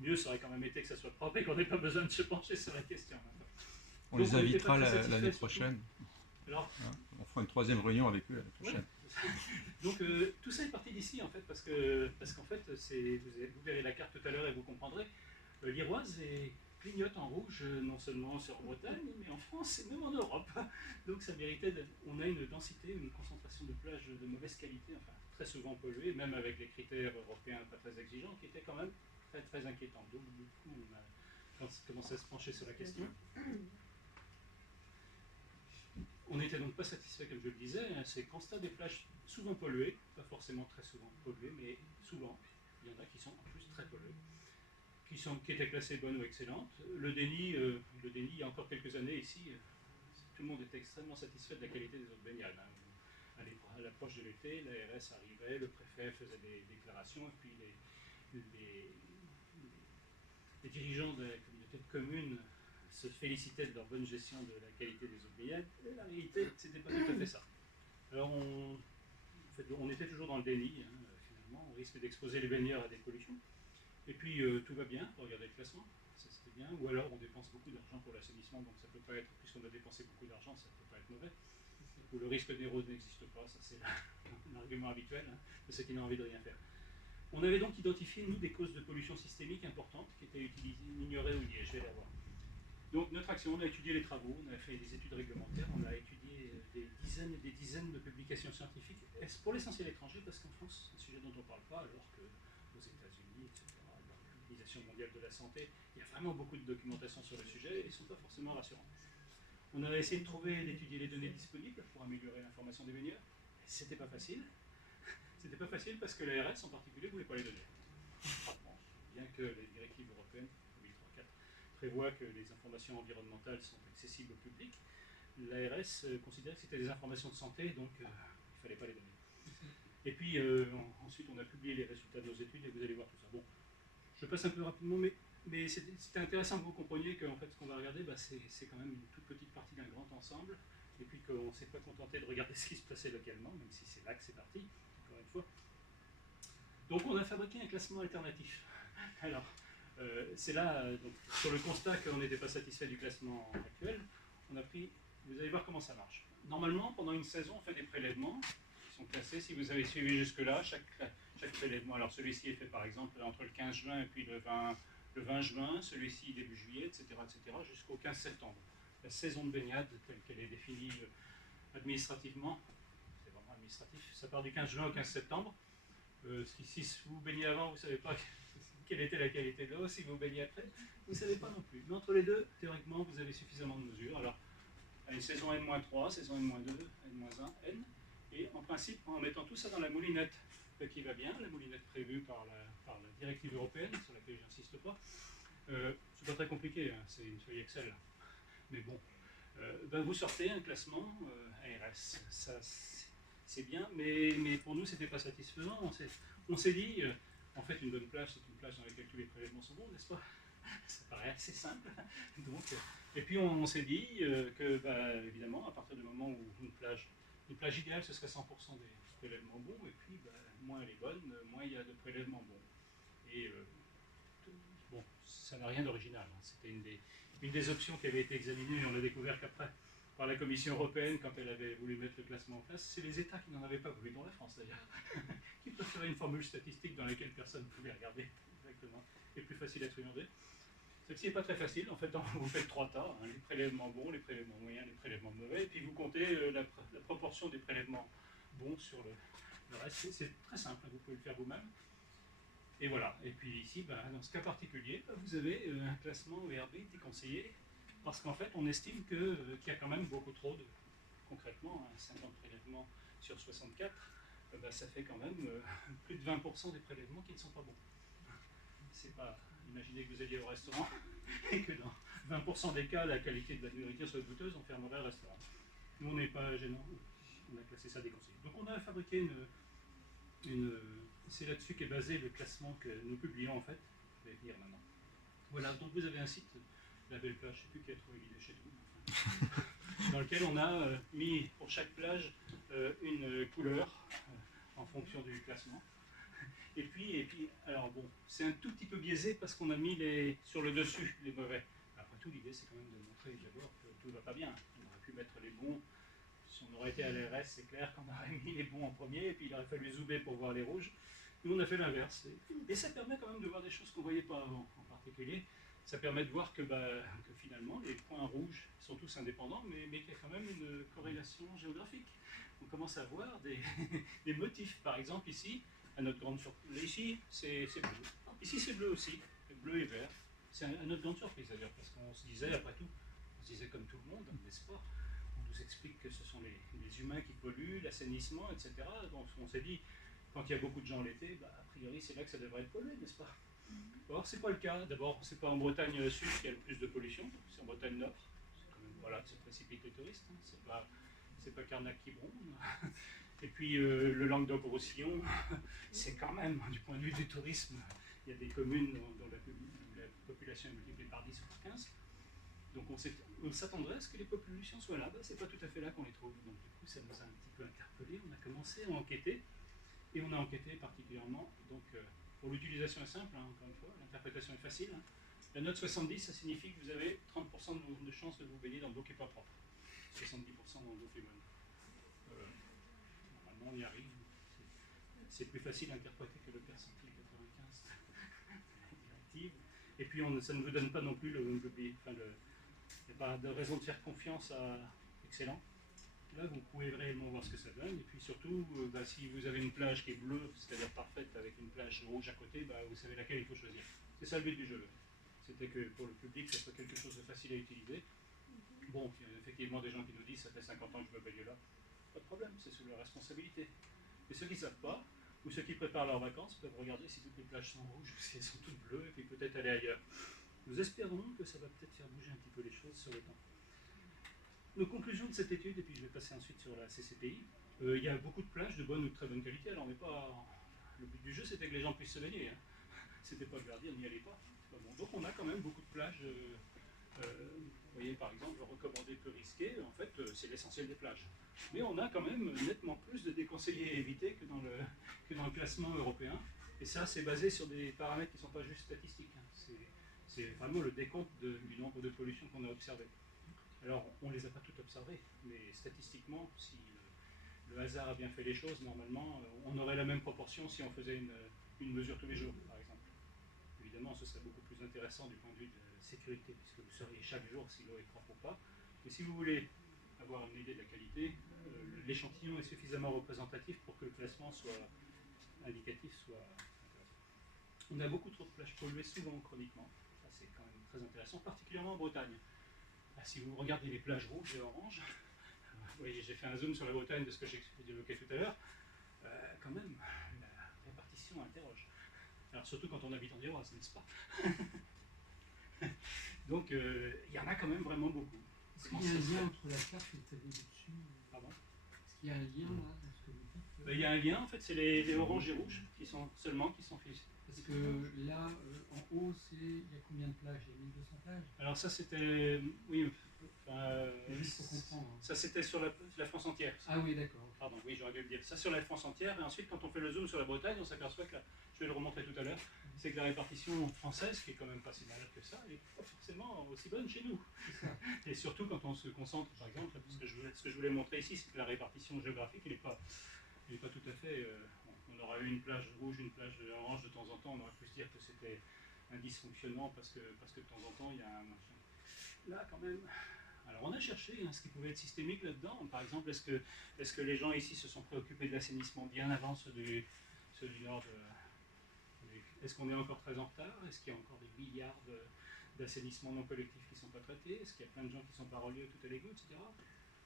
mieux serait quand même été que ça soit propre et qu'on n'ait pas besoin de se pencher sur la question. On les invitera l'année prochaine. Alors, on fera une 3e réunion avec eux l'année prochaine. Ouais. Donc tout ça est parti d'ici en fait, parce qu'en fait, vous verrez la carte tout à l'heure et vous comprendrez, l'Iroise clignote en rouge non seulement sur Bretagne, mais en France et même en Europe. Donc ça méritait on a une densité, une concentration de plages de mauvaise qualité, enfin très souvent polluées, même avec les critères européens pas très exigeants, qui étaient quand même très, très inquiétants. Donc du coup, on a commencé à se pencher sur la question. On n'était donc pas satisfait, comme je le disais, ces constats des plages souvent polluées, pas forcément très souvent polluées, mais souvent, il y en a qui sont en plus très polluées, qui étaient classées bonnes ou excellentes. Le déni, il y a encore quelques années ici, tout le monde était extrêmement satisfait de la qualité des eaux de baignade. Hein. À l'approche de l'été, l'ARS arrivait, le préfet faisait des déclarations, et puis les dirigeants de la communauté de communes se félicitaient de leur bonne gestion de la qualité des eaux de baignade. Et la réalité, c'était pas tout à fait ça. Alors on était toujours dans le déni, hein, finalement, on risque d'exposer les baigneurs à des pollutions. Et puis tout va bien, regardez le classement, ça c'était bien, ou alors on dépense beaucoup d'argent pour l'assainissement, donc ça peut pas être, puisqu'on a dépensé beaucoup d'argent, ça peut pas être mauvais. Ou le risque d'érose n'existe pas, ça c'est l'argument habituel, hein, de ceux qui n'ont envie de rien faire. On avait donc identifié, nous, des causes de pollution systémique importantes qui étaient ignorées ou liées, je vais les voir. Donc notre action, on a étudié les travaux, on a fait des études réglementaires, on a étudié des dizaines et des dizaines de publications scientifiques, pour l'essentiel étrangers, parce qu'en France, c'est un sujet dont on ne parle pas, alors qu'aux États-Unis, etc., dans l'Organisation mondiale de la santé, il y a vraiment beaucoup de documentation sur le sujet et ils ne sont pas forcément rassurants. On a essayé d'étudier les données disponibles pour améliorer l'information des baigneurs. C'était pas facile. C'était pas facile parce que l'ARS en particulier ne voulait pas les donner. Bien que les directives européennes, 834, prévoient que les informations environnementales sont accessibles au public, l'ARS considérait que c'était des informations de santé, donc il ne fallait pas les donner. Et puis ensuite on a publié les résultats de nos études et vous allez voir tout ça. Bon, je passe un peu rapidement, mais c'était intéressant que vous compreniez que en fait, ce qu'on va regarder, c'est quand même une toute petite partie d'un grand ensemble, et puis qu'on ne s'est pas contenté de regarder ce qui se passait localement, même si c'est là que c'est parti, encore une fois. Donc on a fabriqué un classement alternatif. Alors, c'est là, donc, sur le constat qu'on n'était pas satisfait du classement actuel, on a pris, vous allez voir comment ça marche. Normalement, pendant une saison, on fait des prélèvements qui sont classés. Si vous avez suivi jusque-là, chaque prélèvement, alors celui-ci est fait par exemple entre le 15 juin et puis le 20 juin, celui-ci début juillet, etc., jusqu'au 15 septembre. La saison de baignade, telle qu'elle est définie administrativement, c'est vraiment administratif, ça part du 15 juin au 15 septembre. Si vous baignez avant, vous ne savez pas quelle était la qualité de l'eau. Si vous baignez après, vous ne savez pas non plus. Mais entre les deux, théoriquement, vous avez suffisamment de mesures. Alors, allez, saison N-3, saison N-2, N-1, N, et en principe, en mettant tout ça dans la moulinette qui va bien, la moulinette prévue par la directive européenne, sur laquelle je n'insiste pas, c'est pas très compliqué, hein, c'est une feuille Excel. Mais bon, vous sortez un classement ARS. Ça, c'est bien, mais pour nous, c'était pas satisfaisant. On s'est dit, en fait, une bonne plage, c'est une plage dans laquelle tous les prélèvements sont bons, n'est-ce pas? Ça paraît assez simple. Donc, et puis, on s'est dit que, évidemment, à partir du moment où une plage idéale, ce serait 100% des prélèvements bons, et puis, moins elle est bonne, moins il y a de prélèvements bons. Et, bon, ça n'a rien d'original. Hein. C'était une des options qui avait été examinée, et on a découvert qu'après, par la Commission européenne, quand elle avait voulu mettre le classement en place, c'est les États qui n'en avaient pas voulu, dont la France d'ailleurs, qui préféraient une formule statistique dans laquelle personne ne pouvait regarder exactement, et plus facile à truander. Celle-ci n'est pas très facile, en fait, vous faites 3 tas, hein, les prélèvements bons, les prélèvements moyens, les prélèvements mauvais, et puis vous comptez la proportion des prélèvements bons sur le reste. C'est très simple, vous pouvez le faire vous-même. Et voilà, et puis ici, dans ce cas particulier, vous avez un classement ERB déconseillé, parce qu'en fait, on estime qu'il y a quand même beaucoup trop concrètement, 50 prélèvements sur 64, bah, ça fait quand même plus de 20% des prélèvements qui ne sont pas bons. C'est pas, imaginez que vous alliez au restaurant et que dans 20% des cas, la qualité de la nourriture soit douteuse, on fermerait le restaurant. Nous, on n'est pas gênant, on a classé ça déconseillé. Donc on a fabriqué c'est là-dessus qu'est basé le classement que nous publions en fait. Je vais venir maintenant. Voilà, donc vous avez un site, la belle plage, je ne sais plus qui a trouvé l'idée chez vous, enfin, dans lequel on a mis pour chaque plage une couleur en fonction du classement. Et puis, alors bon, c'est un tout petit peu biaisé parce qu'on a mis sur le dessus les mauvais. Après tout, l'idée c'est quand même de montrer d'abord que tout ne va pas bien. On aurait pu mettre les bons. Si on aurait été à l'RS, c'est clair qu'on aurait mis les bons en premier, et puis il aurait fallu zoomer pour voir les rouges. Nous, on a fait l'inverse. Et ça permet quand même de voir des choses qu'on ne voyait pas avant. En particulier, ça permet de voir que finalement, les points rouges sont tous indépendants, mais qu'il y a quand même une corrélation géographique. On commence à voir des motifs. Par exemple, ici, à notre grande surprise, ici, c'est bleu. Ici, c'est bleu aussi, bleu et vert. C'est à notre grande surprise d'ailleurs, parce qu'on se disait, après tout, on se disait comme tout le monde, n'est-ce pas? On nous explique que ce sont les humains qui polluent, l'assainissement, etc. Donc on s'est dit, quand il y a beaucoup de gens l'été, a priori c'est là que ça devrait être pollué, n'est-ce pas? Or, c'est pas le cas. D'abord, c'est pas en Bretagne Sud qu'il y a le plus de pollution, c'est en Bretagne Nord. Quand même, voilà, c'est précipite les touristes, hein. C'est pas Carnac qui bronze. Et puis le Languedoc-Roussillon, c'est quand même, du point de vue du tourisme, il y a des communes dont la population est multipliée par 10 ou par 15. Donc on s'attendrait à ce que les populations soient là. C'est pas tout à fait là qu'on les trouve. Donc du coup, ça nous a un petit peu interpellés. On a commencé à enquêter. Et on a enquêté particulièrement. Donc pour l'utilisation est simple, hein, encore une fois, l'interprétation est facile. Hein. La note 70, ça signifie que vous avez 30% de chances de vous baigner dans de l'eau qui n'est pas propre. 70% dans l'eau qui est bonne. Normalement, on y arrive. C'est plus facile à interpréter que le percentile 95 directive. Et puis, ça ne vous donne pas non plus il n'y a pas de raison de faire confiance à excellent. Là, vous pouvez réellement voir ce que ça donne. Et puis surtout, si vous avez une plage qui est bleue, c'est-à-dire parfaite, avec une plage rouge à côté, vous savez laquelle il faut choisir. C'est ça le but du jeu. C'était que pour le public, ça soit quelque chose de facile à utiliser. Bon, il y a effectivement des gens qui nous disent, ça fait 50 ans que je me baigne là. Pas de problème, c'est sous leur responsabilité. Mais ceux qui ne savent pas, ou ceux qui préparent leurs vacances, peuvent regarder si toutes les plages sont rouges ou si elles sont toutes bleues, et puis peut-être aller ailleurs. Nous espérons que ça va peut-être faire bouger un petit peu les choses sur le temps. Nos conclusions de cette étude, et puis je vais passer ensuite sur la CCPI, il y a beaucoup de plages de bonne ou de très bonne qualité. Alors le but du jeu, c'était que les gens puissent se baigner. Hein. C'était pas de leur dire n'y allez pas. Bon. Donc on a quand même beaucoup de plages. Vous voyez par exemple, recommandé peu risqué, en fait c'est l'essentiel des plages. Mais on a quand même nettement plus de déconseillés à éviter que dans le classement européen. Et ça, c'est basé sur des paramètres qui ne sont pas juste statistiques. Hein. C'est vraiment le décompte du nombre de pollutions qu'on a observées. Alors, on ne les a pas toutes observées, mais statistiquement, si le hasard a bien fait les choses, normalement, on aurait la même proportion si on faisait une mesure tous les jours, par exemple. Évidemment, ce serait beaucoup plus intéressant du point de vue de la sécurité, puisque vous sauriez chaque jour si l'eau est propre ou pas. Mais si vous voulez avoir une idée de la qualité, l'échantillon est suffisamment représentatif pour que le classement soit indicatif, soit intéressant. On a beaucoup trop de plages polluées, souvent chroniquement. Ça, c'est quand même très intéressant, particulièrement en Bretagne. Si vous regardez les plages rouges et oranges, vous voyez, j'ai fait un zoom sur la Bretagne de ce que j'ai évoqué tout à l'heure, quand même, la répartition interroge. Alors surtout quand on habite en Iroise, n'est-ce pas? Donc il y en a quand même vraiment beaucoup. Est-ce qu'il y a un lien entre la carte et le tableau dessus? Pardon? Est-ce qu'il y a un lien là dans ce que vous dites? Il y a un lien, en fait, c'est les oranges et rouges qui sont fixés. Parce que là, en haut, il y a combien de plages? Il y a 1200 plages? Alors ça c'était, oui, juste pour comprendre. Hein. Ça c'était sur la France entière. Ah oui, d'accord. Pardon, oui, j'aurais dû le dire. Ça sur la France entière, et ensuite quand on fait le zoom sur la Bretagne, on s'aperçoit que, je vais le remontrer tout à l'heure, c'est que la répartition française, qui est quand même pas si malade que ça, n'est pas forcément aussi bonne chez nous. Et surtout quand on se concentre, par exemple, ce que je voulais montrer ici, c'est que la répartition géographique, elle n'est pas tout à fait... on aura eu une plage rouge, une plage orange de temps en temps, on aurait pu se dire que c'était un dysfonctionnement parce que de temps en temps, il y a un... Là, quand même... Alors on a cherché ce qui pouvait être systémique là-dedans. Par exemple, est-ce que les gens ici se sont préoccupés de l'assainissement bien avant ceux du nord Est-ce qu'on est encore très en retard? Est-ce qu'il y a encore des milliards d'assainissement non collectif qui ne sont pas traités? Est-ce qu'il y a plein de gens qui ne sont pas reliés tout à l'égout, etc.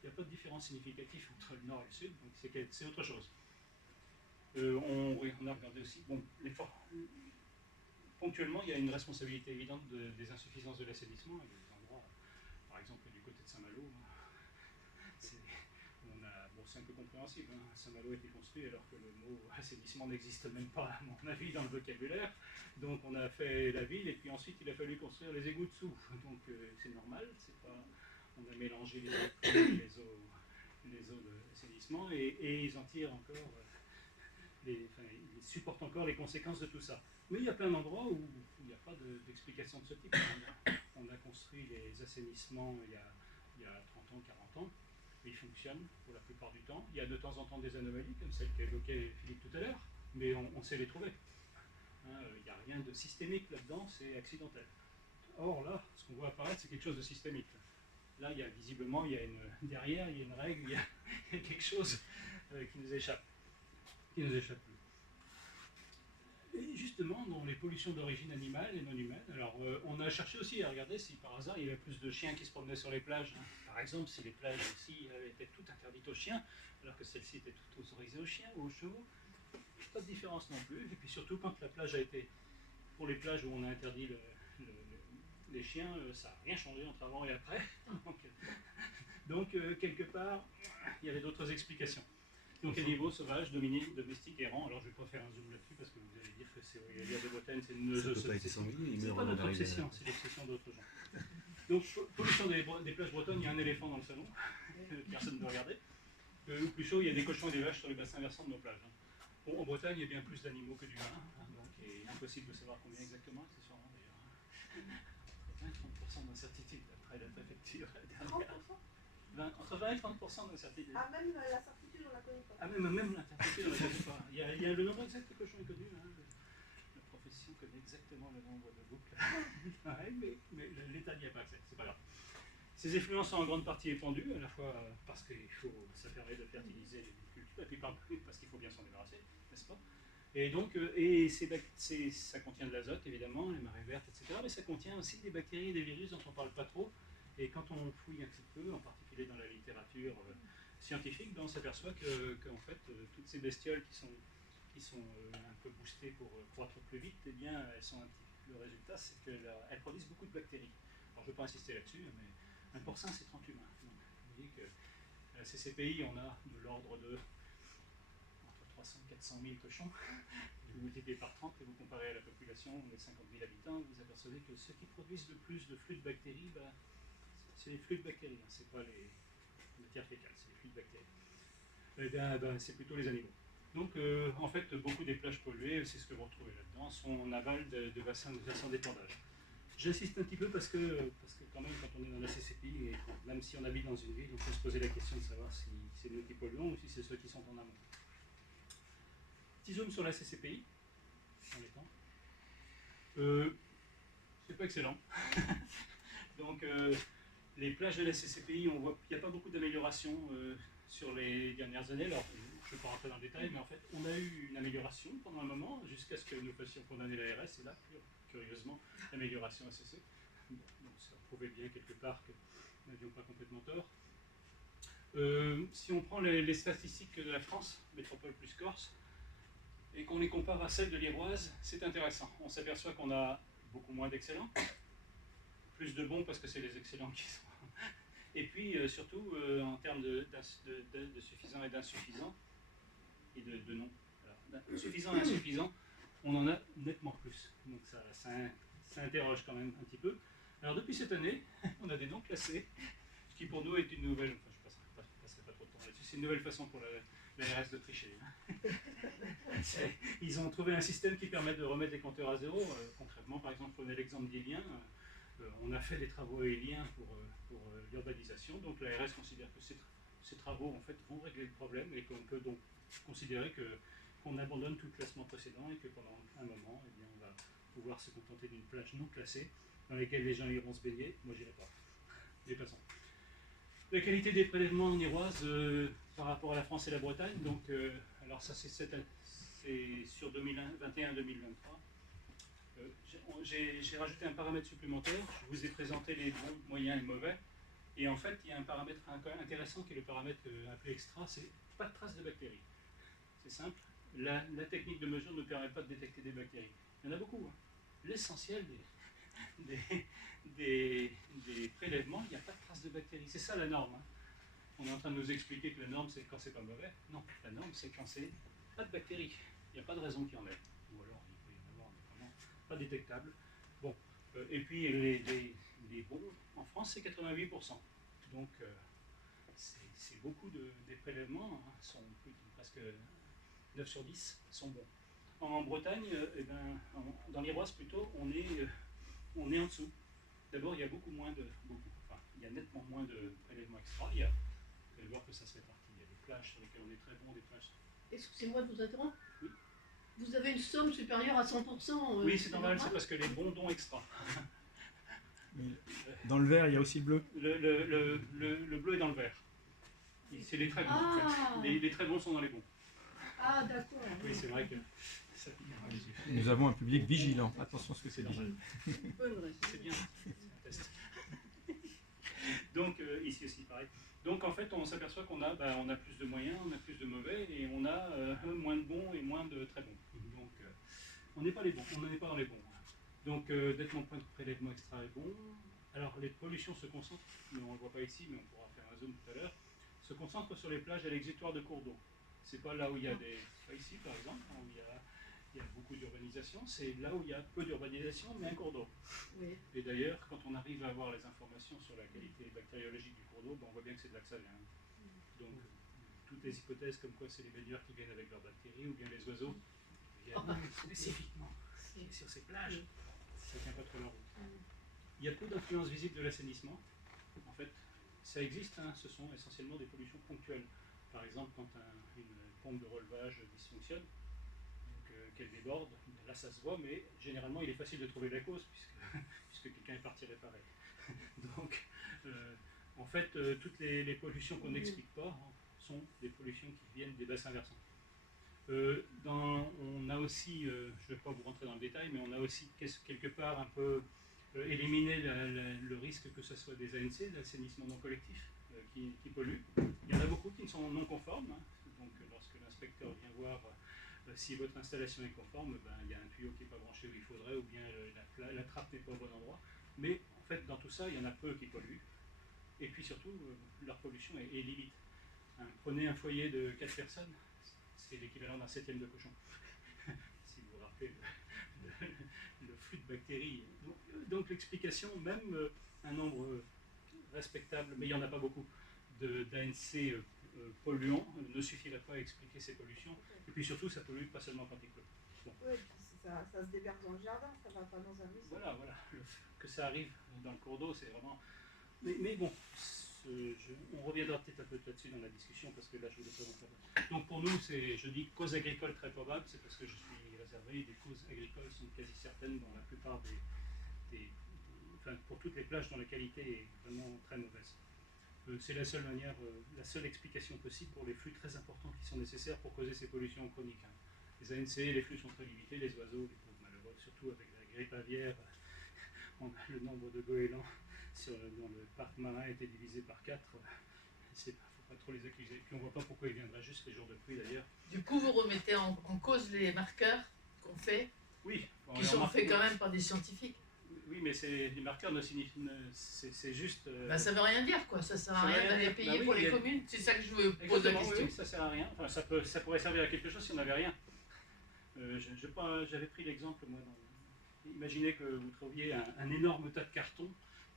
n'y a pas de différence significative entre le nord et le sud, donc c'est autre chose. On a regardé aussi, bon, ponctuellement, il y a une responsabilité évidente des insuffisances de l'assainissement. Il y a des endroits, par exemple du côté de Saint-Malo, c'est un peu compréhensible. Hein. Saint-Malo a été construit alors que le mot assainissement n'existe même pas, à mon avis, dans le vocabulaire. Donc on a fait la ville et puis ensuite il a fallu construire les égouts dessous. Donc c'est normal, on a mélangé les eaux d'assainissement et ils en tirent encore, ils supportent encore les conséquences de tout ça. Mais il y a plein d'endroits où il n'y a pas d'explication de ce type. On a construit les assainissements il y a 30 ans, 40 ans. Ils fonctionnent pour la plupart du temps. Il y a de temps en temps des anomalies, comme celle qu'évoquait Philippe tout à l'heure, mais on sait les trouver. Il n'y a rien de systémique là-dedans, c'est accidentel. Or là, ce qu'on voit apparaître, c'est quelque chose de systémique. Là, visiblement, derrière, il y a une règle, il y a quelque chose qui nous échappe. Qui nous échappe plus. Et justement, dans les pollutions d'origine animale et non humaine, alors on a cherché aussi à regarder si par hasard il y avait plus de chiens qui se promenaient sur les plages. Hein. Par exemple, si les plages ici étaient toutes interdites aux chiens, alors que celles-ci étaient toutes autorisées aux chiens ou aux chevaux, pas de différence non plus. Et puis surtout, quand la plage a été, pour les plages où on a interdit les chiens, ça n'a rien changé entre avant et après. Donc quelque part, il y avait d'autres explications. Donc animaux sauvages, domestiques, errants. Alors je vais pas faire un zoom là-dessus parce que vous allez dire que c'est Aurélia de Bretagne, c'est une obsession. C'est pas notre obsession, c'est l'obsession d'autres gens. Donc pollution des plages bretonnes, il y a un éléphant dans le salon, personne ne veut regarder. Ou plus chaud, il y a des cochons et des vaches sur les bassins versants de nos plages. Bon, en Bretagne, il y a bien plus d'animaux que d'humains, donc il est impossible de savoir combien exactement, accessoirement d'ailleurs. 20 et 30% d'incertitude après la préfecture dernière. Entre 20 et 30% d'incertitude. Ah, même la certitude, on la connaît pas. Ah, même l'incertitude, on la connaît pas. Il y a le nombre exact de cochons est connu. Hein. La profession connaît exactement le nombre de boucles. Ouais, mais l'État n'y a pas accès, c'est pas grave. Ces effluents sont en grande partie épandus, à la fois parce que ça permet de fertiliser les cultures, et puis parce qu'il faut bien s'en débarrasser, n'est-ce pas? Et donc, ça contient de l'azote, évidemment, les marées vertes, etc. Mais ça contient aussi des bactéries et des virus dont on ne parle pas trop. Et quand on fouille un petit peu, en particulier dans la littérature scientifique, ben on s'aperçoit qu'en fait, toutes ces bestioles qui sont un peu boostées pour croître plus vite, eh bien, le résultat, c'est qu'elles produisent beaucoup de bactéries. Alors, je ne vais pas insister là-dessus, mais un porcin, c'est 30 humains. Donc, vous voyez que à la CCPI, on a de l'ordre de entre 300 et 400 000 cochons. Vous multipliez par 30 et vous comparez à la population, on est 50 000 habitants, vous apercevez que ceux qui produisent le plus de flux de bactéries, ben, c'est les flux de bactéries, hein, c'est pas les matières fécales, c'est les flux de bactéries. Eh bien, c'est plutôt les animaux. Donc, en fait, beaucoup des plages polluées, c'est ce que vous retrouvez là-dedans, sont en aval de bassins d'épandage. J'insiste un petit peu parce que quand même, quand on est dans la CCPI, et même si on habite dans une ville, on peut se poser la question de savoir si c'est nous qui polluons ou si c'est ceux qui sont en amont. Petit zoom sur la CCPI, en les temps. C'est pas excellent. Donc, les plages de la CCPI, on voit qu'il n'y a pas beaucoup d'amélioration sur les dernières années. Alors, je ne vais pas rentrer dans le détail, mais en fait, on a eu une amélioration pendant un moment, jusqu'à ce que nous fassions condamner l'ARS, et là, curieusement, l'amélioration a cessé. Donc, ça prouvait bien quelque part que nous n'avions pas complètement tort. Si on prend les statistiques de la France, métropole plus Corse, et qu'on les compare à celles de l'Iroise, c'est intéressant. On s'aperçoit qu'on a beaucoup moins d'excellents, plus de bons parce que c'est les excellents qui sont. Et puis surtout en termes de suffisant et d'insuffisant, et de non. Suffisant et insuffisant, on en a nettement plus. Donc ça interroge quand même un petit peu. Alors depuis cette année, on a des noms classés, ce qui pour nous est une nouvelle. Enfin, je ne passerai pas trop de temps là-dessus. C'est une nouvelle façon pour l'ARS de tricher. Ils ont trouvé un système qui permet de remettre les compteurs à zéro. Concrètement, par exemple, prenez l'exemple d'Élien. On a fait des travaux éoliens pour l'urbanisation. Donc l'ARS considère que ces travaux en fait, vont régler le problème et qu'on peut donc considérer qu'on abandonne tout le classement précédent et que pendant un moment, eh bien, on va pouvoir se contenter d'une plage non classée dans laquelle les gens iront se baigner. Moi, j'irai pas. Mais passons. La qualité des prélèvements en Iroise par rapport à la France et la Bretagne. Donc, alors ça, c'est sur 2021-2023. J'ai rajouté un paramètre supplémentaire. Je vous ai présenté les bons, moyens et mauvais. Et en fait, il y a un paramètre quand même intéressant qui est le paramètre appelé extra, c'est pas de traces de bactéries. C'est simple, la technique de mesure ne permet pas de détecter des bactéries. Il y en a beaucoup. Hein. L'essentiel des prélèvements, il n'y a pas de traces de bactéries. C'est ça la norme. Hein. On est en train de nous expliquer que la norme, c'est quand c'est pas mauvais. Non, la norme, c'est quand c'est pas de bactéries. Il n'y a pas de raison qu'il y en ait. Ou alors, il peut y en avoir, mais vraiment pas détectable. Bon, et puis les bons, en France, c'est 88%. Donc, c'est beaucoup des prélèvements, hein, sont presque 9 sur 10 sont bons. En Bretagne, eh ben, dans l'Iroise plutôt, on est en dessous. D'abord, il y a il y a nettement moins de prélèvements extra. Vous allez voir que ça se répartit. Il y a des plages sur lesquelles on est très bon, des plages. Excusez-moi de vous interrompre. Oui. Vous avez une somme supérieure à 100%. Oui, c'est normal, c'est parce que les bons dons extra. Mais dans le vert, il y a aussi le bleu. Le bleu est dans le vert. C'est les très bons. Ah. En fait. Les très bons sont dans les bons. Ah, d'accord. Oui, c'est vrai que ça pique dans les yeux. Nous avons un public vigilant. Attention à ce que c'est normal. Bonne raison. C'est bien. C'est un test. Donc, ici aussi, pareil. Donc, en fait, on s'aperçoit qu'on a plus de moyens, on a plus de mauvais, et on a moins de bons et moins de très bons. Donc, on n'est pas les bons, on n'en est pas dans les bons. Donc, nettement point de prélèvement extra est bon. Alors, les pollutions se concentrent, mais on ne le voit pas ici, mais on pourra faire un zoom tout à l'heure, se concentrent sur les plages à l'exutoire de cours d'eau. C'est pas là où il y a pas ici, par exemple, où il y a beaucoup d'urbanisation, c'est là où il y a peu d'urbanisation, mais un cours d'eau. Oui. Et d'ailleurs, quand on arrive à avoir les informations sur la qualité bactériologique du cours d'eau, on voit bien que c'est de là que ça vient. Donc, toutes les hypothèses comme quoi c'est les baigneurs qui viennent avec leurs bactéries, ou bien les oiseaux viennent spécifiquement sur ces plages, ça ne tient pas trop la route. Il y a peu d'influence visible de l'assainissement. En fait, ça existe, hein, ce sont essentiellement des pollutions ponctuelles. Par exemple, quand une pompe de relevage dysfonctionne, qu'elle déborde, là ça se voit, mais généralement il est facile de trouver la cause puisque quelqu'un est parti réparer. Donc, en fait, toutes les pollutions qu'on n'explique pas sont des pollutions qui viennent des bassins versants. On a aussi, je ne vais pas vous rentrer dans le détail, mais on a aussi quelque part un peu éliminé le risque que ce soit des ANC, l'assainissement non collectif, qui polluent. Il y en a beaucoup qui sont non conformes, hein. Donc lorsque l'inspecteur vient voir si votre installation est conforme, il y a un tuyau qui n'est pas branché où il faudrait, ou bien la trappe n'est pas au bon endroit. Mais en fait, dans tout ça, il y en a peu qui polluent. Et puis surtout, leur pollution est limite. Hein, prenez un foyer de 4 personnes, c'est l'équivalent d'un 7e de cochon. Si vous vous rappelez le flux de bactéries. Donc l'explication, même un nombre respectable, mais il n'y en a pas beaucoup, d'ANC polluants ne suffirait pas à expliquer ces pollutions. Et puis surtout, ça pollue pas seulement quand il pleut. Bon. Oui, ça se déverse dans le jardin, ça ne va pas dans un ruisseau. Voilà. Que ça arrive dans le cours d'eau, c'est vraiment... Mais bon, on reviendra peut-être un peu là-dessus dans la discussion, parce que là, je vous le présente pas. Donc pour nous, je dis cause agricole très probable, c'est parce que je suis réservé. Les causes agricoles sont quasi certaines dans la plupart enfin, pour toutes les plages dont la qualité est vraiment très mauvaise. C'est la seule manière, la seule explication possible pour les flux très importants qui sont nécessaires pour causer ces pollutions chroniques. Hein. Les ANC, les flux sont très limités, les oiseaux, les pauvres malheureux, surtout avec la grippe aviaire, on a le nombre de goélands dans le parc marin a été divisé par 4. Il ne faut pas trop les accuser. Puis on ne voit pas pourquoi ils viendraient juste les jours de pluie d'ailleurs. Du coup, vous remettez en cause les marqueurs qu'on fait, oui, qui sont faits quand même par des scientifiques. Oui, mais les marqueurs ne signifient... c'est juste... Ça ne veut rien dire, quoi. Ça ne sert à rien d'aller payer pour les communes. C'est ça que je me pose la question. Oui, ça ne sert à rien. Enfin, ça pourrait servir à quelque chose si on n'avait rien. J'avais pris l'exemple, moi, imaginez que vous trouviez un énorme tas de cartons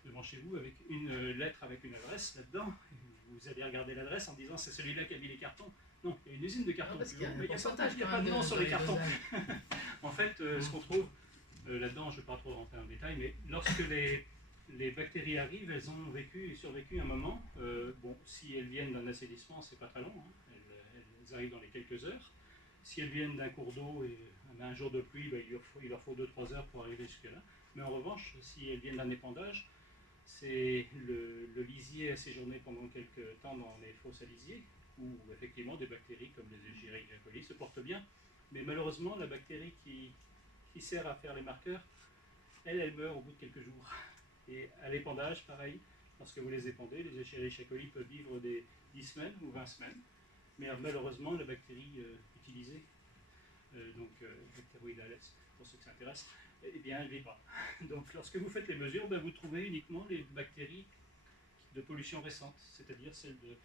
devant chez vous avec une lettre avec une adresse là-dedans. Vous allez regarder l'adresse en disant c'est celui-là qui a mis les cartons. Non, il y a une usine de cartons. Parce qu'il y a un mais pourcentage il n'y a pas de nom sur les cartons. En fait, ce qu'on trouve là-dedans, je ne vais pas trop rentrer dans le détail, mais lorsque les bactéries arrivent, elles ont vécu et survécu un moment. Bon, si elles viennent d'un assainissement, c'est pas très long, hein. Elles arrivent dans les quelques heures. Si elles viennent d'un cours d'eau et un jour de pluie, il leur faut 2-3 heures pour arriver jusque-là. Mais en revanche, si elles viennent d'un épandage, c'est le lisier a séjourné pendant quelques temps dans les fosses à lisier, où effectivement des bactéries comme les Escherichia coli se portent bien. Mais malheureusement, la bactérie qui sert à faire les marqueurs, elle meurt au bout de quelques jours. Et à l'épandage, pareil, lorsque vous les épandez. Les Escherichia coli peuvent vivre des 10 semaines ou 20 semaines, mais malheureusement, la bactérie utilisée, Bacteroides pour ceux qui s'intéressent, eh bien, elle ne vit pas. Donc, lorsque vous faites les mesures, ben, vous trouvez uniquement les bactéries de pollution récente, c'est-à-dire celles de...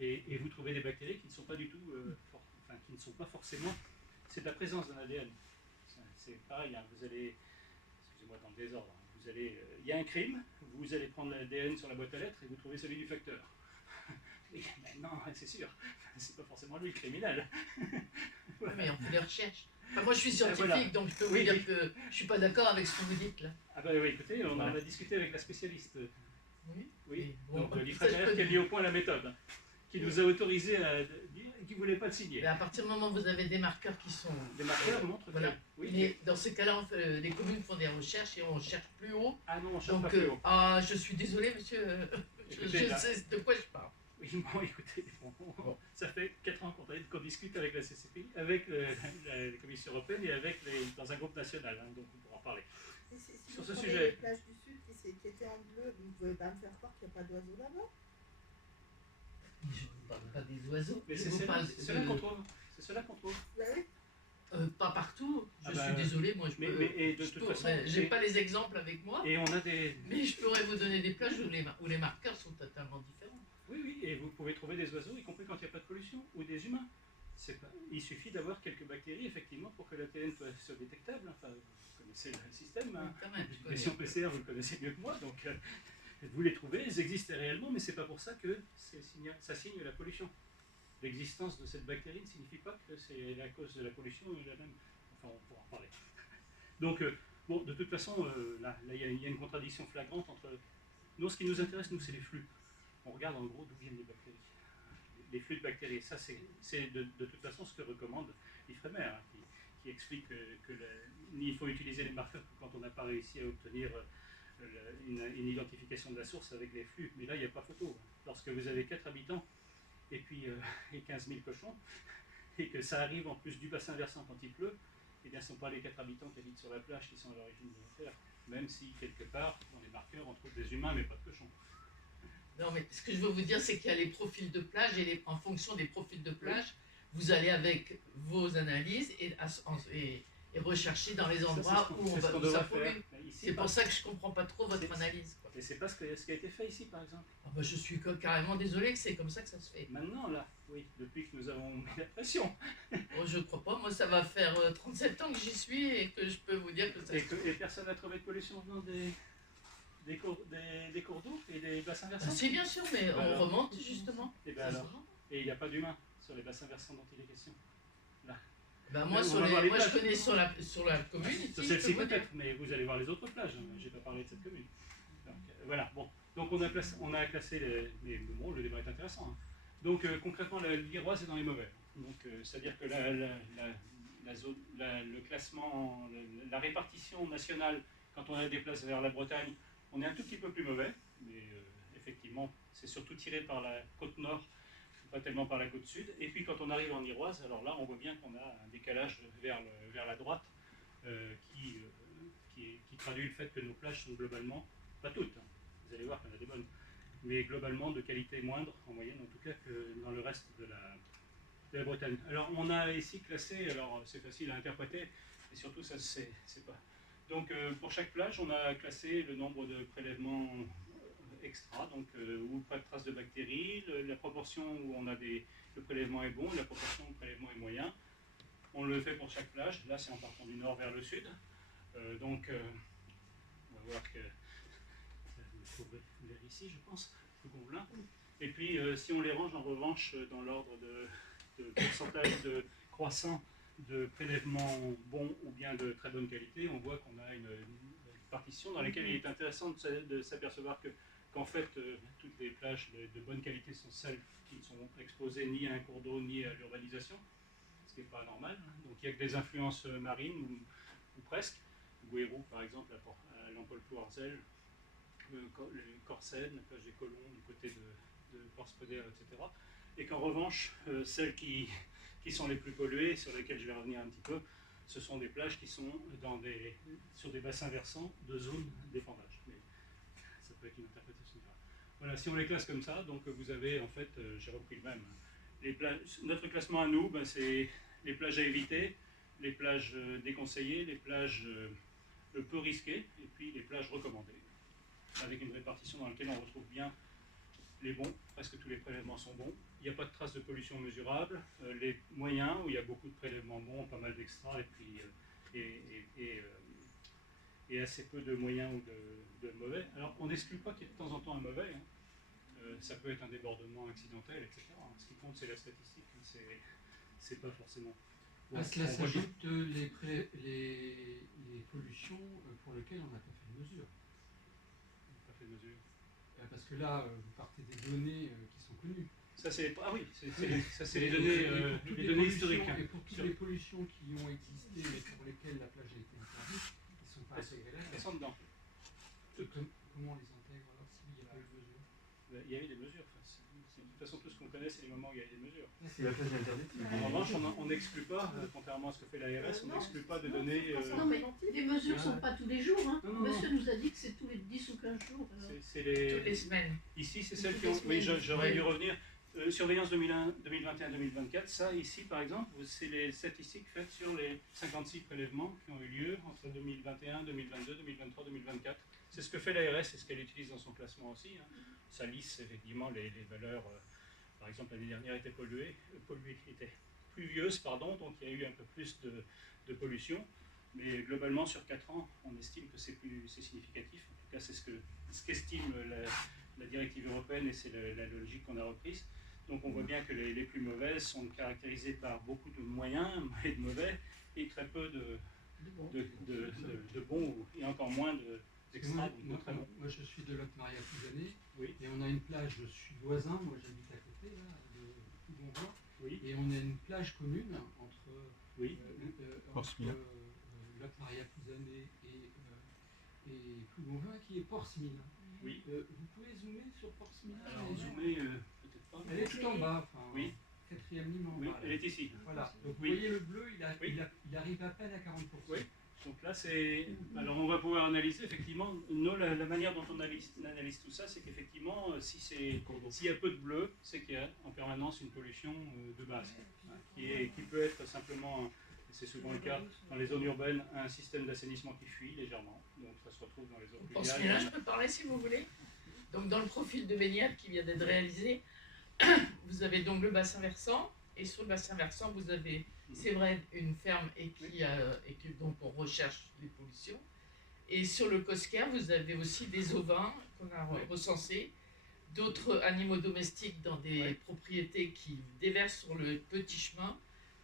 Et vous trouvez des bactéries qui ne sont pas du tout, qui ne sont pas forcément... C'est la présence d'un ADN. C'est pareil, hein, vous allez... Excusez-moi dans le désordre. Hein, vous allez... Il y a un crime, vous allez prendre l'ADN sur la boîte à lettres et vous trouvez celui du facteur. Et, ben, non, c'est sûr, c'est pas forcément lui le criminel. Ouais, mais on fait des recherches. Enfin, moi je suis scientifique, voilà. donc je peux vous dire que je suis pas d'accord avec ce que vous dites là. Ah bah oui, écoutez, on en a discuté avec la spécialiste. Oui. Oui, Bon, donc l'IFREMER qui a mis au point la méthode, qui nous a autorisé à dire et qui ne voulait pas le signer. Mais à partir du moment où vous avez des marqueurs qui sont... Des marqueurs montrent voilà. que... Oui. Mais dans ces cas-là, les communes font des recherches et on cherche plus haut. Ah non, on cherche Donc, pas plus haut. ah, je suis désolé, monsieur, Écoutez, je là- sais de quoi je parle. Oui, bon, écoutez, ça fait 4 ans qu'on discute avec la CCPI, avec la Commission européenne et avec dans un groupe national, hein, donc on pourra en parler. Si Sur vous ce prenez sujet. les plages du sud qui étaient en bleu, vous ne pouvez pas me faire croire qu'il n'y a pas d'oiseaux là-bas. Mais je ne vous parle pas des oiseaux. Mais je c'est vous cela, parle qu'on trouve. C'est cela qu'on trouve. Vous savez pas partout. Je Ah bah, suis désolé, moi je peux... et de je toute peux- façon, j'ai pas les exemples avec moi, et on a des... mais je pourrais vous donner des plages où les marqueurs sont totalement différents. Oui, oui, et vous pouvez trouver des oiseaux, y compris quand il n'y a pas de pollution, ou des humains. Il suffit d'avoir quelques bactéries, effectivement, pour que l'ADN soit détectable. Enfin, vous connaissez le système, hein. Quand même, je connais. Les PCR, vous le connaissez mieux que moi, donc vous les trouvez, ils existent réellement, mais c'est pas pour ça que ça signe la pollution. L'existence de cette bactérie ne signifie pas que c'est la cause de la pollution la même. Enfin, on pourra en parler. Donc, bon, de toute façon, là, il y a une contradiction flagrante entre... Nous, ce qui nous intéresse, nous, c'est les flux. On regarde en gros d'où viennent les bactéries. Les flux de bactéries, ça c'est de toute façon ce que recommande l'IFREMER, hein, qui explique il faut utiliser les marqueurs que quand on n'a pas réussi à obtenir une identification de la source avec les flux. Mais là, il n'y a pas photo. Lorsque vous avez 4 habitants et puis et 15 000 cochons, et que ça arrive en plus du bassin versant quand il pleut, eh bien ce ne sont pas les 4 habitants qui habitent sur la plage qui sont à l'origine de l'affaire, même si quelque part, dans les marqueurs, on trouve des humains mais pas de cochons. Non, mais ce que je veux vous dire, c'est qu'il y a les profils de plage et en fonction des profils de plage, vous allez avec vos analyses et rechercher dans les endroits où ça pollue. C'est pour ça que je ne comprends pas trop votre analyse. Quoi. Et c'est pas ce qui a été fait ici, par exemple. Ah bah, je suis carrément désolé que c'est comme ça que ça se fait. Maintenant, là, oui, depuis que nous avons mis la pression. Bon, je ne crois pas. Moi, ça va faire 37 ans que j'y suis et que je peux vous dire que ça se fait. Et personne n'a trouvé de pollution venant des cours d'eau et des bassins versants. Si, bien sûr, mais Ben on alors. remonte justement. Et bien alors, et il n'y a pas d'humains sur les bassins versants dont il est question. Ben moi, On va voir les moi je plages. connais sur la commune. ici, Sur je celle-ci peux vous dire. peut-être, mais vous allez voir les autres plages. J'ai pas parlé de cette commune. Donc, voilà, bon. Donc on a classé les bon, le débat est intéressant. Hein. Donc concrètement, l'Iroise est dans les mauvais. Donc c'est-à-dire que le classement, la répartition nationale, quand on a des places vers la Bretagne, on est un tout petit peu plus mauvais, mais effectivement, c'est surtout tiré par la côte nord, pas tellement par la côte sud. Et puis quand on arrive en Iroise, alors là, on voit bien qu'on a un décalage vers la droite qui traduit le fait que nos plages sont globalement, pas toutes, hein, vous allez voir qu'il y en a des bonnes, mais globalement de qualité moindre, en moyenne en tout cas, que dans le reste de la Bretagne. Alors on a ici classé, alors c'est facile à interpréter, et surtout ça c'est pas... Donc pour chaque plage, on a classé le nombre de prélèvements extra, donc où pas de traces de bactéries, la proportion où on a le prélèvement est bon, la proportion où le prélèvement est moyen. On le fait pour chaque plage, là c'est en partant du nord vers le sud. Donc on va voir que vous trouverez vers ici, je pense, le Gonvelin. Et puis si on les range en revanche dans l'ordre de pourcentage de croissant de prélèvements bons ou bien de très bonne qualité, on voit qu'on a une partition dans laquelle il est intéressant de s'apercevoir qu'en fait, toutes les plages de bonne qualité sont celles qui ne sont exposées ni à un cours d'eau ni à l'urbanisation, ce qui n'est pas normal. Donc il y a que des influences marines ou presque. Gouérou, par exemple, à l'Empole-Plouarzel, le Corsen, la plage des Colons, du côté de Porspoder, etc. Et qu'en revanche, celles qui sont les plus polluées, sur lesquelles je vais revenir un petit peu, ce sont des plages qui sont sur des bassins versants de zones d'épandage. Mais ça peut être une interprétation. Voilà, si on les classe comme ça, donc vous avez en fait, j'ai repris le même. Notre classement à nous, ben, c'est les plages à éviter, les plages déconseillées, les plages peu risquées, et puis les plages recommandées, avec une répartition dans laquelle on retrouve bien les bons, presque tous les prélèvements sont bons. Il n'y a pas de traces de pollution mesurable. Les moyens, où il y a beaucoup de prélèvements bons, pas mal d'extra, et puis et assez peu de moyens ou de mauvais. Alors, on n'exclut pas qu'il y ait de temps en temps un mauvais. Hein. Ça peut être un débordement accidentel, etc. Ce qui compte, c'est la statistique. C'est pas forcément. À cela s'ajoute les pollutions pour lesquelles on n'a pas fait de mesure. Pas fait de mesure. Parce que là, vous partez des données qui sont connues. Ça, c'est les données historiques. Et pour toutes les pollutions qui ont existé et pour lesquelles la plage a été interdite, ils ne sont pas intégrés là. Elles sont dedans. Comment on les intègre alors s'il n'y a pas eu de mesure? Il y a eu des mesures. De toute façon, tout ce qu'on connaît, c'est les moments où il y a eu des mesures. C'est la plage interdite. En revanche, on n'exclut pas, contrairement à ce que fait l'ARS, on n'exclut pas de donner. Non, mais les mesures ne sont pas tous les jours. Hein. Non. Monsieur nous a dit que c'est tous les 10 ou 15 jours. C'est Toutes les semaines. Ici, c'est celles qui ont. Oui, j'aurais dû revenir. Surveillance 2021-2024, ça ici par exemple, c'est les statistiques faites sur les 56 prélèvements qui ont eu lieu entre 2021, 2022, 2023, 2024. C'est ce que fait l'ARS, c'est ce qu'elle utilise dans son classement aussi. Hein. Ça lisse effectivement les valeurs. Par exemple, l'année dernière était était pluvieuse, pardon, donc il y a eu un peu plus de pollution. Mais globalement, sur 4 ans, on estime que c'est significatif. En tout cas, c'est ce qu'estime la directive européenne et c'est la logique qu'on a reprise. Donc on voit bien que les plus mauvaises sont caractérisées par beaucoup de moyens et de mauvais et très peu de bons et encore moins d'extra ou de très bons. Moi je suis de Locmaria-Pouzané Oui. et on a une plage, je suis voisin, moi j'habite à côté là, de Plougonvin, Oui. et on a une plage commune entre, Oui. Locmaria-Pouzané et Plougonvin qui est Port-Smil. Oui. Vous pouvez zoomer sur Port-Smil? Alors zoomer, peut-être pas. Elle est tout en bas, enfin, Oui. quatrième ligne en Oui, bas. elle est ici. Voilà, donc Oui. vous voyez le bleu, Oui. il arrive à peine à 40%. Oui. Donc là, c'est. Alors, on va pouvoir analyser effectivement. Nous, la manière dont on analyse tout ça, c'est qu'effectivement, s'il y a peu de bleu, c'est qu'il y a en permanence une pollution de base, hein, qui peut être simplement, c'est souvent le cas dans les zones urbaines, un système d'assainissement qui fuit légèrement. Donc, ça se retrouve dans les eaux Pour pluviales. celui-là, je peux parler si vous voulez. Donc, dans le profil de baignade qui vient d'être réalisé, vous avez donc le bassin versant, et sur le bassin versant, vous avez, c'est vrai, une ferme et donc on recherche les pollutions. Et sur le Cosquer, vous avez aussi des ovins qu'on a recensés, d'autres animaux domestiques dans des propriétés qui déversent sur le petit chemin,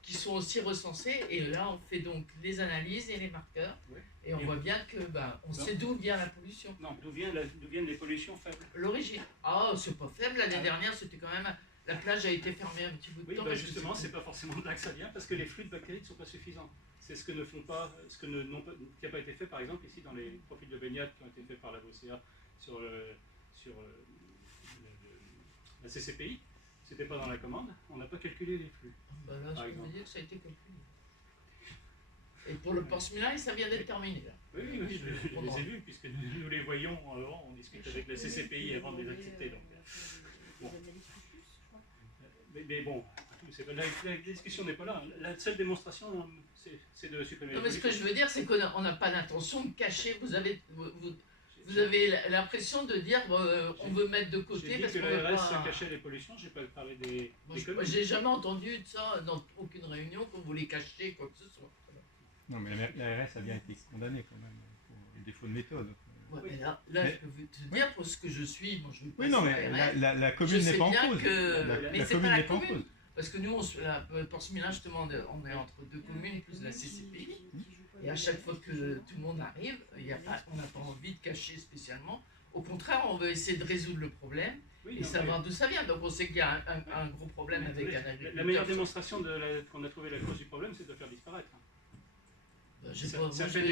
qui sont aussi recensés. Et là, on fait donc les analyses et les marqueurs. Ouais. Et on voit bien que on sait d'où vient la pollution. Non, d'où viennent les pollutions faibles. L'origine. Ah, c'est pas faible. L'année dernière, c'était quand même. La plage a été fermée un petit bout de Oui, temps. bah justement, c'est pas forcément de là que ça vient, parce que les flux de bactéries ne sont pas suffisants. C'est ce que ne font pas, qui n'a pas été fait, par exemple, ici dans les profils de baignade qui ont été faits par la BOCA sur la CCPI. C'était pas dans la commande. On n'a pas calculé les flux. Bah là, par je peux exemple. vous dire que ça a été calculé. Et pour le Port-Smilin, ça vient d'être terminé là. Oui, je les ai vus, puisque nous les voyons avant, on discute avec la CCPI avant de les accepter. Donc, bon. Mais bon, la discussion n'est pas là. La seule démonstration, c'est de supprimer Non, les mais ce que je veux dire, c'est qu'on n'a pas l'intention de cacher. Vous avez l'impression de dire on veut mettre de côté J'ai dit parce que qu'on veut l'ARS pas. cachait les pollutions, j'ai pas parlé des Moi, communes. j'ai jamais entendu de ça dans aucune réunion qu'on voulait cacher quoi que ce soit. Non, mais l'ARS a bien été condamnée quand même pour le défaut de méthode. Ouais, mais là je peux vous te dire pour ce que je suis, moi je me Oui, non, passe mais à la RS. la Je commune sais n'est pas en bien cause. que- mais La c'est commune pas la n'est pas en commune. cause. Parce que nous, Port-Smilin, justement, on est entre deux communes plus la CCPI. Et à chaque fois que tout le monde arrive, on n'a pas envie de cacher spécialement. Au contraire, on veut essayer de résoudre le problème Oui, et non, savoir d'où ça vient. Donc on sait qu'il y a un gros problème mais avec attendez, un agriculteur. la meilleure démonstration qu'on a trouvé la cause du problème, c'est de le faire disparaître. Moi, je suis pas ça fait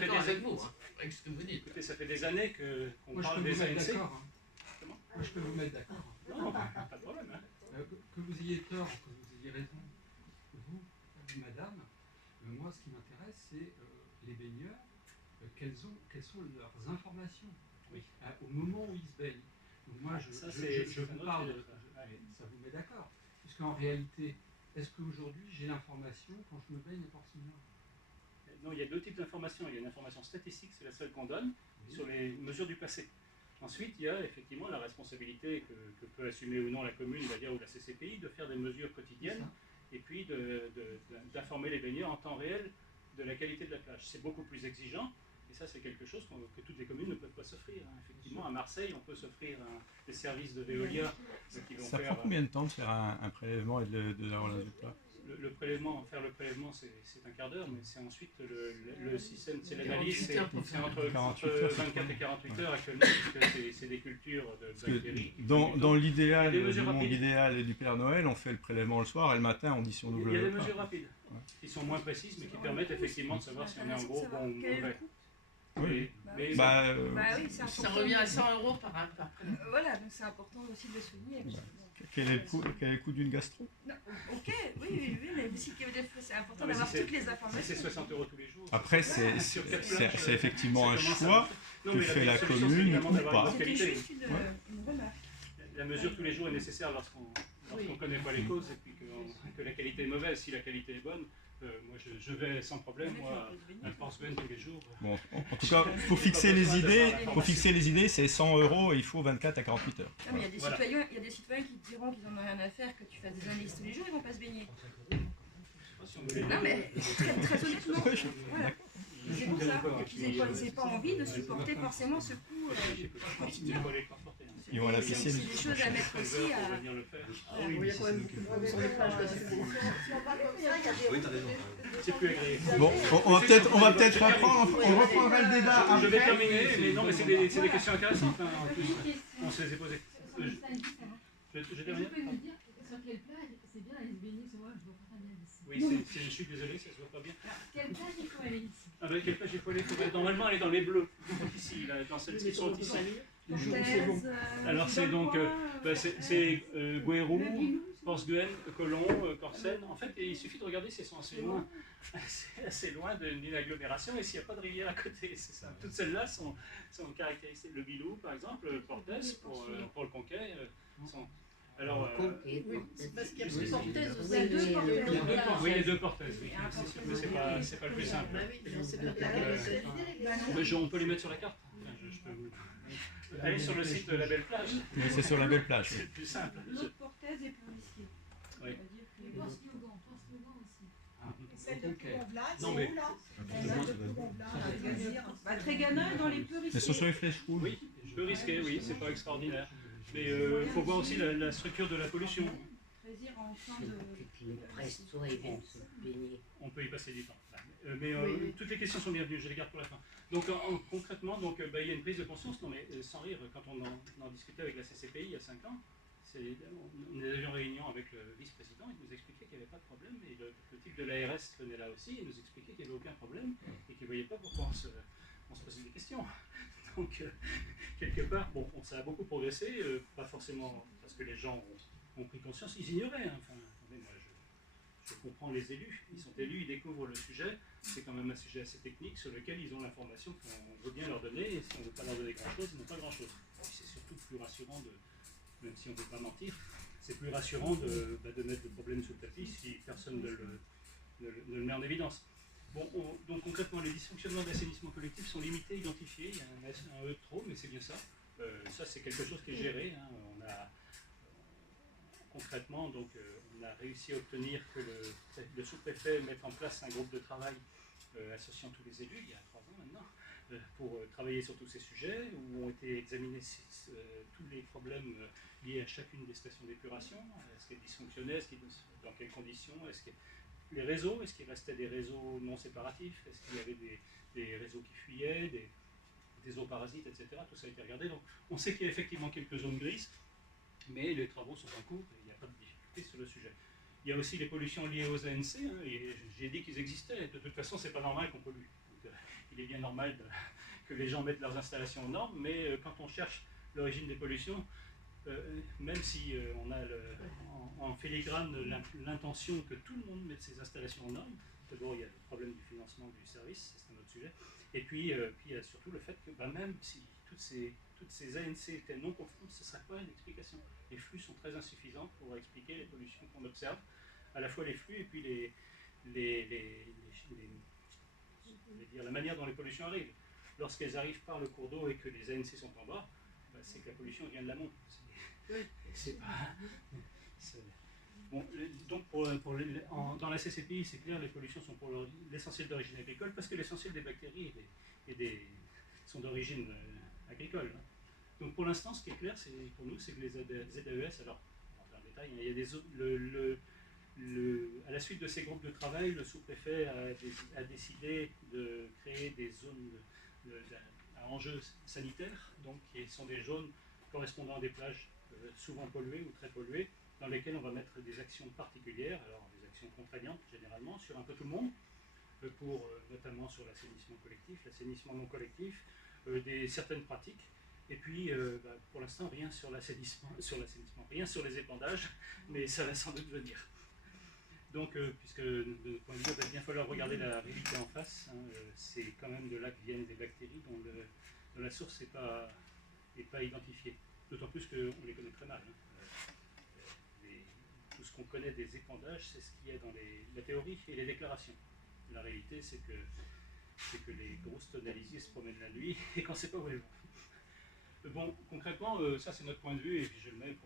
d'accord des avec années- vous, avec ce que vous dites. Écoutez, ça fait des années qu'on Moi je peux parle vous des mettre ANC. d'accord. Comment Moi je peux vous mettre d'accord. Non, pas de problème. Hein. Que vous ayez tort, que vous ayez raison, vous, madame, moi ce qui m'intéresse c'est les baigneurs, quelles sont leurs informations. Oui. Au moment où ils se baignent. Donc moi, je vous parle, ça vous met d'accord. Puisqu'en réalité, est-ce qu'aujourd'hui, j'ai l'information quand je me baigne à Portimão? Non, il y a deux types d'informations. Il y a une information statistique, c'est la seule qu'on donne, sur les mesures du passé. Ensuite, il y a effectivement la responsabilité que peut assumer ou non la commune, ou la CCPI, de faire des mesures quotidiennes et puis d'informer les baigneurs en temps réel de la qualité de la plage. C'est beaucoup plus exigeant et ça, c'est quelque chose que toutes les communes ne peuvent pas s'offrir. Effectivement, à Marseille, on peut s'offrir des services de Veolia qui vont Ça faire... prend combien de temps de faire un prélèvement et d'avoir le résultat? Le prélèvement, faire le prélèvement, c'est un quart d'heure, mais c'est ensuite le système, c'est l'analyse, c'est entre 24 et 48 heures actuellement, puisque c'est des cultures de bactéries. Dans l'idéal, du monde idéal et du Père Noël, on fait le prélèvement le soir et le matin on dit si on double. Il y a des mesures rapides, qui sont moins précises, mais qui permettent effectivement de savoir si on est en gros bon ou mauvais. Oui. Mais oui, Ça revient à 100 € par prélèvement. Voilà, donc c'est important aussi de le souligner. Quel est le coût d'une gastro? Non, ok, oui, mais c'est important d'avoir toutes les informations. Si c'est 60 € tous les jours. Après, c'est effectivement un choix que fait la commune ou pas. C'était juste une remarque. La mesure tous les jours est nécessaire lorsqu'on ne connaît pas les causes et puis que la qualité est mauvaise. Si la qualité est bonne, moi je vais sans problème, moi, à Porcelaine tous les jours. Bon, en tout cas, pour fixer les idées, c'est 100 € et il faut 24 à 48 heures. Non, mais il y a des citoyens qui te diront qu'ils n'en ont rien à faire, que tu fasses des analyses tous les jours, ils ne vont pas se baigner. Non, mais très honnêtement, voilà. C'est pour ça. Et puis ils n'ont pas envie de supporter forcément ce coût quotidien. Ils vont à la piscine. C'est des choses à mettre aussi à... Il y a quand même beaucoup de monde sur les plages parce que C'est plus agréable. Bon, on va peut-être reprendre, on reprendra le débat. Je vais terminer, mais non, mais c'est des questions intéressantes en plus. On se les est posées. Je termine. Peux me dire sur quelle plage c'est bien aller se baigner? Moi, je vois pas bien ici. Oui, je suis désolé, ça se voit pas bien. Quelle plage il faut aller ici? Quelle plage il faut aller? Normalement, elle est dans les bleus, ici, dans celles qui sont ici. Alors c'est donc c'est Guérou, Porceguen, Colomb, Corsen. En fait, il suffit de regarder si elles sont assez loin d'une agglomération et s'il n'y a pas de rivière à côté. C'est ça. Toutes celles-là sont caractérisées. Le Bilou, par exemple, Portes pour le Conquet. Alors, Parce qu'il y a plus Portes Il y a aussi. deux Portes. oui, les deux Portes, oui. Mais c'est pas le plus simple. On peut les mettre sur la carte. Je peux vous... Allez sur le site de la Belle Plage. Oui, c'est sur la Belle Plage. C'est le plus simple. L'autre Portaise est pour ici. Oui. Porte-Logan aussi. Celle de Plomblas, Non, mais... Trégana est dans les peu risqués. Elles sont sur les flèches rouges. Oui, peu risqué, oui, c'est pas extraordinaire. Mais il faut voir aussi la structure de la pollution. Trézire en fin de... Presto et viennent se baigner. On peut y passer du temps. Mais toutes les questions sont bienvenues, je les garde pour la fin. Donc concrètement, il y a une prise de conscience, non mais sans rire, quand on en discutait avec la CCPI il y a 5 ans, on est en réunion avec le vice-président, il nous expliquait qu'il n'y avait pas de problème, et le type de l'ARS venait là aussi, il nous expliquait qu'il n'y avait aucun problème, et qu'il ne voyait pas pourquoi on se posait des questions. Donc, quelque part, bon, ça a beaucoup progressé, pas forcément parce que les gens ont pris conscience, ils ignoraient. Hein. Enfin, attendez, moi, je comprends les élus, ils sont élus, ils découvrent le sujet, c'est quand même un sujet assez technique sur lequel ils ont l'information qu'on veut bien leur donner, et si on ne veut pas leur donner grand-chose, ils n'ont pas grand-chose. C'est surtout plus rassurant, même si on ne veut pas mentir, c'est plus rassurant de mettre le problème sous le tapis si personne ne le met en évidence. Bon, donc concrètement, les dysfonctionnements d'assainissement collectif sont limités, identifiés, il y a un E de trop, mais c'est bien ça. Ça, c'est quelque chose qui est géré. Hein. Concrètement, donc, on a réussi à obtenir que le sous-préfet mette en place un groupe de travail associant tous les élus, il y a 3 ans maintenant, pour travailler sur tous ces sujets, où ont été examinés tous les problèmes liés à chacune des stations d'épuration. Est-ce qu'elles dysfonctionnaient, dans quelles conditions, les réseaux, est-ce qu'il restait des réseaux non séparatifs, est-ce qu'il y avait des réseaux qui fuyaient, des eaux parasites, etc. Tout ça a été regardé. Donc on sait qu'il y a effectivement quelques zones grises, mais les travaux sont en cours et il n'y a pas de difficulté sur le sujet. Il y a aussi les pollutions liées aux ANC, hein, et j'ai dit qu'ils existaient. De toute façon, c'est pas normal qu'on pollue. Donc, il est bien normal que les gens mettent leurs installations aux normes, mais quand on cherche l'origine des pollutions, même si on a en filigrane l'intention que tout le monde mette ses installations aux normes, d'abord il y a le problème du financement du service, c'est un autre sujet, Et puis il y a surtout le fait que même si toutes ces ANC étaient non conformes, ce ne serait pas une explication. Les flux sont très insuffisants pour expliquer les pollutions qu'on observe, à la fois les flux et puis la manière dont les pollutions arrivent. Lorsqu'elles arrivent par le cours d'eau et que les ANC sont en bas, c'est que la pollution vient de l'amont. C'est pas... Bon, donc dans la CCPI, c'est clair, les pollutions sont pour l'essentiel d'origine agricole, parce que l'essentiel des bactéries sont d'origine agricole. Donc pour l'instant, ce qui est clair, pour nous, c'est que les ZAES, alors, en détail, il y a à la suite de ces groupes de travail, le sous-préfet a décidé de créer des zones à enjeux sanitaires, donc qui sont des zones correspondant à des plages souvent polluées ou très polluées, dans lesquelles on va mettre des actions particulières, alors des actions contraignantes généralement, sur un peu tout le monde, notamment sur l'assainissement collectif, l'assainissement non collectif, certaines pratiques, et puis pour l'instant rien sur l'assainissement, rien sur les épandages, mais ça va sans doute venir. Donc, puisque de point de vue, il va bien falloir regarder la réalité en face, c'est quand même de là que viennent des bactéries dont la source n'est pas identifiée, d'autant plus qu'on les connaît très mal. Tout ce qu'on connaît des épandages, c'est ce qu'il y a dans la théorie et les déclarations. La réalité, c'est que les grosses tonalisiers se promènent la nuit et qu'on ne sait pas où elles vont. Bon, concrètement, ça c'est notre point de vue, et puis je le mets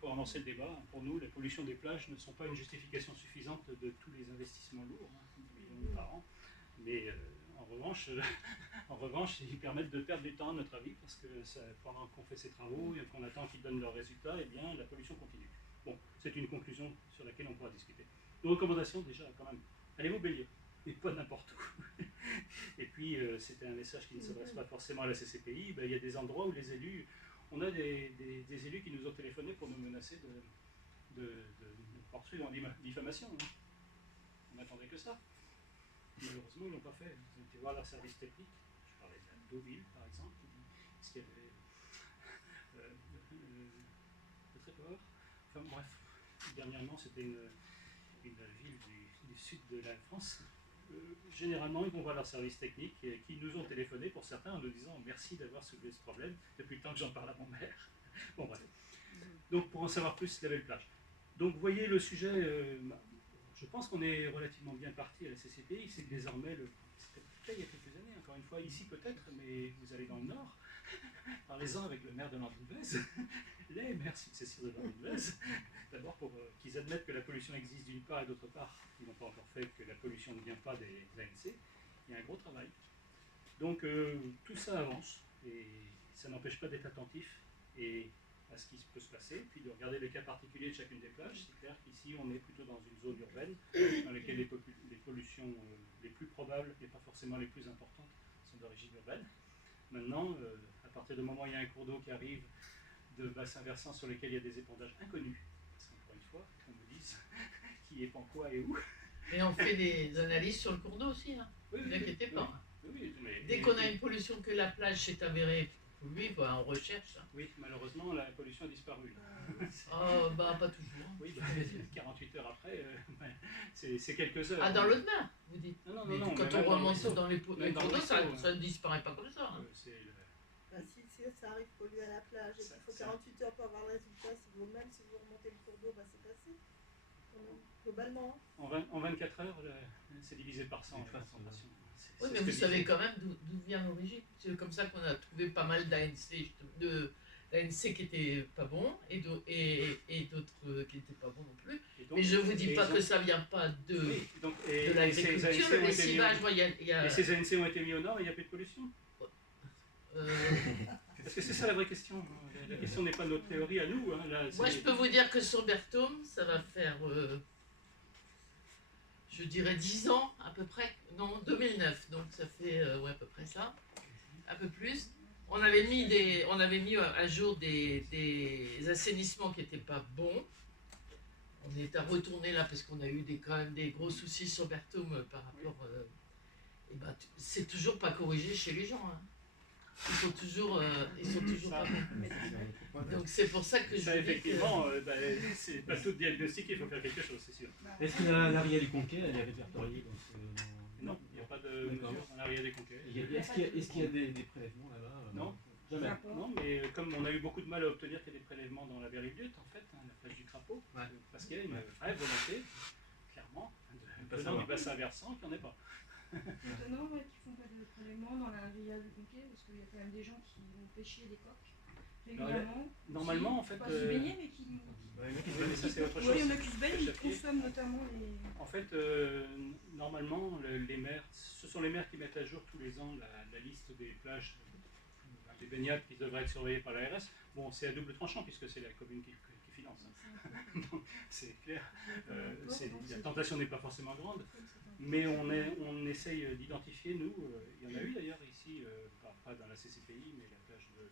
pour avancer le débat. Pour nous, les pollutions des plages ne sont pas une justification suffisante de tous les investissements lourds, 10 millions par an, mais en revanche, ils permettent de perdre du temps à notre avis, parce que pendant qu'on fait ces travaux et qu'on attend qu'ils donnent leurs résultats, eh bien, la pollution continue. Bon, c'est une conclusion sur laquelle on pourra discuter. Nos recommandations, déjà, quand même, allez vous baigner, mais pas n'importe où. Et puis, c'était un message qui ne s'adresse pas forcément à la CCPI, il y a des endroits où les élus, on a des élus qui nous ont téléphoné pour nous menacer de poursuivre en diffamation. On n'attendait que ça. Malheureusement, ils ne l'ont pas fait. Ils ont été voir leur service technique. Je parlais de la Deauville, par exemple, ce qu'il y avait de très fort. Enfin bref, dernièrement, c'était une ville du sud de la France. Généralement, ils vont voir leur service technique qui nous ont téléphoné pour certains en nous disant merci d'avoir soulevé ce problème depuis le temps que j'en parle à mon maire. Bon bref. Donc pour en savoir plus, la belle plage. Donc vous voyez le sujet, je pense qu'on est relativement bien parti à la CCPI, c'est que désormais, c'était il y a quelques années, encore une fois, ici peut-être, mais vous allez dans le Nord, parlez-en avec le maire de Landunvez, les maires successifs de Landunvez, d'abord pour qu'ils admettent que la pollution existe d'une part et d'autre part, ils n'ont pas encore fait que la pollution ne vient pas des ANC, il y a un gros travail. Donc tout ça avance, et ça n'empêche pas d'être attentif à ce qui peut se passer, puis de regarder les cas particuliers de chacune des plages. C'est clair qu'ici on est plutôt dans une zone urbaine, dans laquelle les pollutions les plus probables, et pas forcément les plus importantes, sont d'origine urbaine. Maintenant, à partir du moment où il y a un cours d'eau qui arrive de bassins versants sur lesquels il y a des épandages inconnus, parce qu'encore une fois, qu'on me dise qui est en quoi et où. Et on fait des analyses sur le cours d'eau aussi, hein. Oui, Ne vous inquiétez pas. Oui, dès qu'on a une pollution que la plage s'est avérée polluée, on recherche. Oui, malheureusement, la pollution a disparu. Oh, pas toujours. Oui, 48 heures après, c'est quelques heures. Ah, dans l'eau de mer, vous dites. Non, quand on remonte dans les cours d'eau, ça ne disparaît pas comme ça. Hein. Si ça arrive pollué à la plage et qu'il faut 48 heures pour avoir le résultat, même si vous remontez le cours d'eau, c'est passé. Globalement. En 24 heures, c'est divisé par 100 en concentration. Oui, mais vous savez quand même d'où vient l'origine. C'est comme ça qu'on a trouvé pas mal d'ANC qui n'étaient pas bons et d'autres qui n'étaient pas bons non plus. Donc, mais je ne vous dis pas que ça ne vient pas de l'agriculture, le lessivage. Et ces ANC ont été mis au nord et il n'y a plus de pollution. Parce que c'est ça la vraie question. La question n'est pas notre théorie à nous. Moi, je peux vous dire que sur Berthaume, ça va faire, je dirais 10 ans à peu près. Non, 2009. Donc ça fait à peu près ça. Un peu plus. On avait mis à jour des assainissements qui n'étaient pas bons. On est à retourner là parce qu'on a eu quand même des gros soucis sur Berthaume par rapport... c'est toujours pas corrigé chez les gens. Hein. Ils sont toujours pas bons. Donc c'est pour ça que je dis effectivement, c'est pas tout diagnostic, il faut faire quelque chose, c'est sûr. Est-ce que la rivière du Conquet, elle est répertoriée Non, il n'y a pas de mesure dans l'arrière des conquêtes. Est-ce qu'il y a des prélèvements là-bas? Non. Jamais. Non, mais comme on a eu beaucoup de mal à obtenir qu'il y ait des prélèvements dans la Berry-Butte, en fait, la plage du Crapaud, parce qu'il y a une vraie volonté, clairement, venant du bassin versant, qu'il n'y en ait pas. Étonnant qu'ils ne font pas de prélèvements dans la rivière du Conquet, parce qu'il y a quand même des gens qui vont pêcher des coques régulièrement. Normalement, en fait. Pas se baigner, mais qui. Ça, c'est autre chose. Oui, il y en a qui se baignent, ils consomment notamment les. En fait, normalement, les maires, ce sont les maires qui mettent à jour tous les ans la liste des plages, des baignades qui devraient être surveillées par l'ARS. Bon, c'est à double tranchant puisque c'est la commune qui finance. Donc, c'est clair. La tentation n'est pas forcément grande, mais on essaye d'identifier, nous, il y en a eu d'ailleurs ici, pas dans la CCPI, mais la plage de.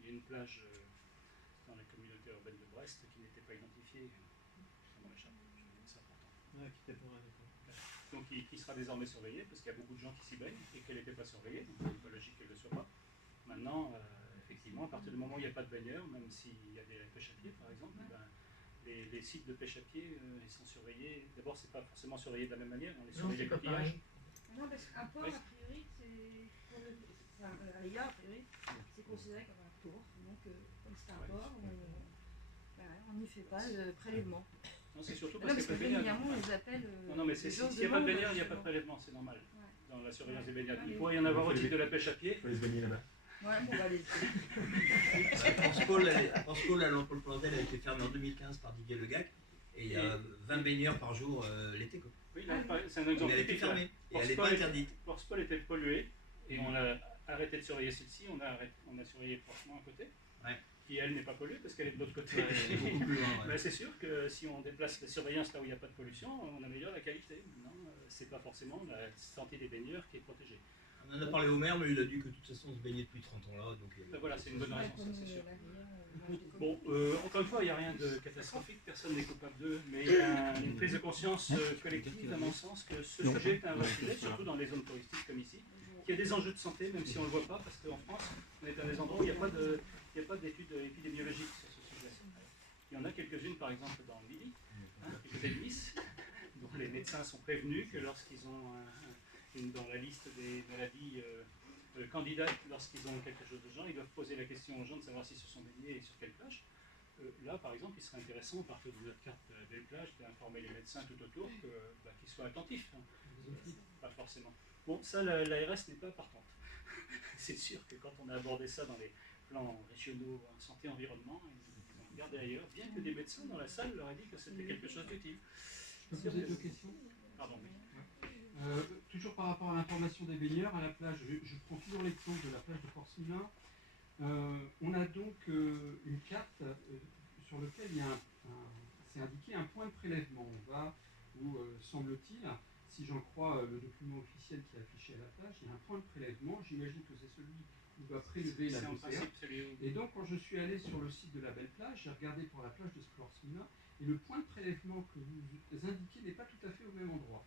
Il y a une plage dans la communauté urbaine de Brest qui n'était pas identifiée. Ça m'en échappe, c'est important. Donc qui sera désormais surveillée, parce qu'il y a beaucoup de gens qui s'y baignent et qu'elle n'était pas surveillée, donc c'est pas logique qu'elle ne le soit pas. Maintenant, effectivement, à partir du moment où il n'y a pas de baigneurs, même s'il y a des pêches à pied par exemple, les sites de pêche à pied, ils sont surveillés. D'abord, c'est pas forcément surveillé de la même manière, on les surveille les coquillages. Non, parce qu'un port, a priori, c'est. Enfin, à l'égard, a priori, c'est considéré comme un port. Donc, comme c'est un port, on n'y fait pas de prélèvement. Non, c'est surtout parce que régulièrement, on les appelle. Non, mais s'il n'y a pas de baigneurs, il n'y a pas de prélèvement, c'est normal. Dans la surveillance des baignades. Il pourrait y en avoir au titre de la pêche à pied. Il faut les se baigner là-bas. Ouais, bon, on va les. Transpol à l'Empole Plantel a été fermé en 2015 par Didier Le Gac et il y a 20 baigneurs par jour l'été. Oui, c'est un exemple. Elle a été fermée et elle n'est pas interdite. Portspol était pollué et on a arrêté de surveiller celle-ci, on a surveillé Portsmouth à côté. Qui elle n'est pas polluée parce qu'elle est de l'autre côté. C'est sûr que si on déplace la surveillance là où il n'y a pas de pollution, on améliore la qualité. Non, c'est pas forcément la santé des baigneurs qui est protégée. On en a parlé au maire, mais il a dit que de toute façon on se baignait depuis 30 ans là. Donc, voilà, c'est une bonne raison, ça c'est sûr. Bon, encore une fois, il n'y a rien de catastrophique, personne n'est coupable d'eux, mais il y a une prise de conscience collective, à mon sens, que ce sujet est un vrai sujet, surtout dans les zones touristiques comme ici, qu'il y a des enjeux de santé, même si on ne le voit pas, parce qu'en France, on est dans des endroits où il n'y a pas d'études épidémiologiques sur ce sujet. Il y en a quelques-unes, par exemple, dans le Midi, du côté de Nice, dont les médecins sont prévenus que lorsqu'ils ont dans la liste des maladies candidates, lorsqu'ils ont quelque chose de genre, ils doivent poser la question aux gens de savoir s'ils se sont baignés et sur quelle plage. Là, par exemple, il serait intéressant, à partir de notre carte des plages, d'informer les médecins tout autour qu'ils soient attentifs. Pas forcément. Bon, ça, l'ARS n'est pas partante. C'est sûr que quand on a abordé ça dans les plans régionaux en santé-environnement, ils ont regardé ailleurs, bien que des médecins dans la salle leur aient dit que c'était quelque chose d'utile. Je peux poser deux questions? Pardon, oui. Toujours par rapport à l'information des baigneurs, à la plage, je prends toujours l'exemple de la plage de Portsmouth. On a donc une carte sur laquelle il y a c'est indiqué un point de prélèvement. On va, où semble-t-il, si j'en crois le document officiel qui est affiché à la plage, il y a un point de prélèvement. J'imagine que c'est celui où on va prélever la BCA. Et donc quand je suis allé sur le site de la Belle Plage, j'ai regardé pour la plage de Portsmouth, et le point de prélèvement que vous indiquez n'est pas tout à fait au même endroit.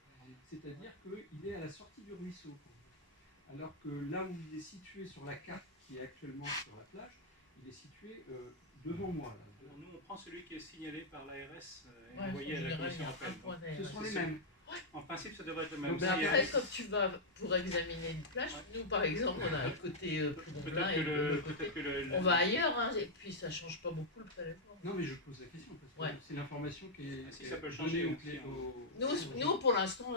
C'est-à-dire qu'il est à la sortie du ruisseau. Alors que là où il est situé sur la carte qui est actuellement sur la plage, il est situé devant moi. Là. Nous, on prend celui qui est signalé par l'ARS et envoyé à la commission européenne. Ce sont les mêmes. En principe, ça devrait être le même. Mais après, quand tu vas pour examiner une plage, nous par exemple, on a un côté Plombin et on va ailleurs, hein, et puis ça ne change pas beaucoup le prélèvement. Non, mais je pose la question parce que c'est l'information qui est. Si ça peut changer Nous, pour l'instant,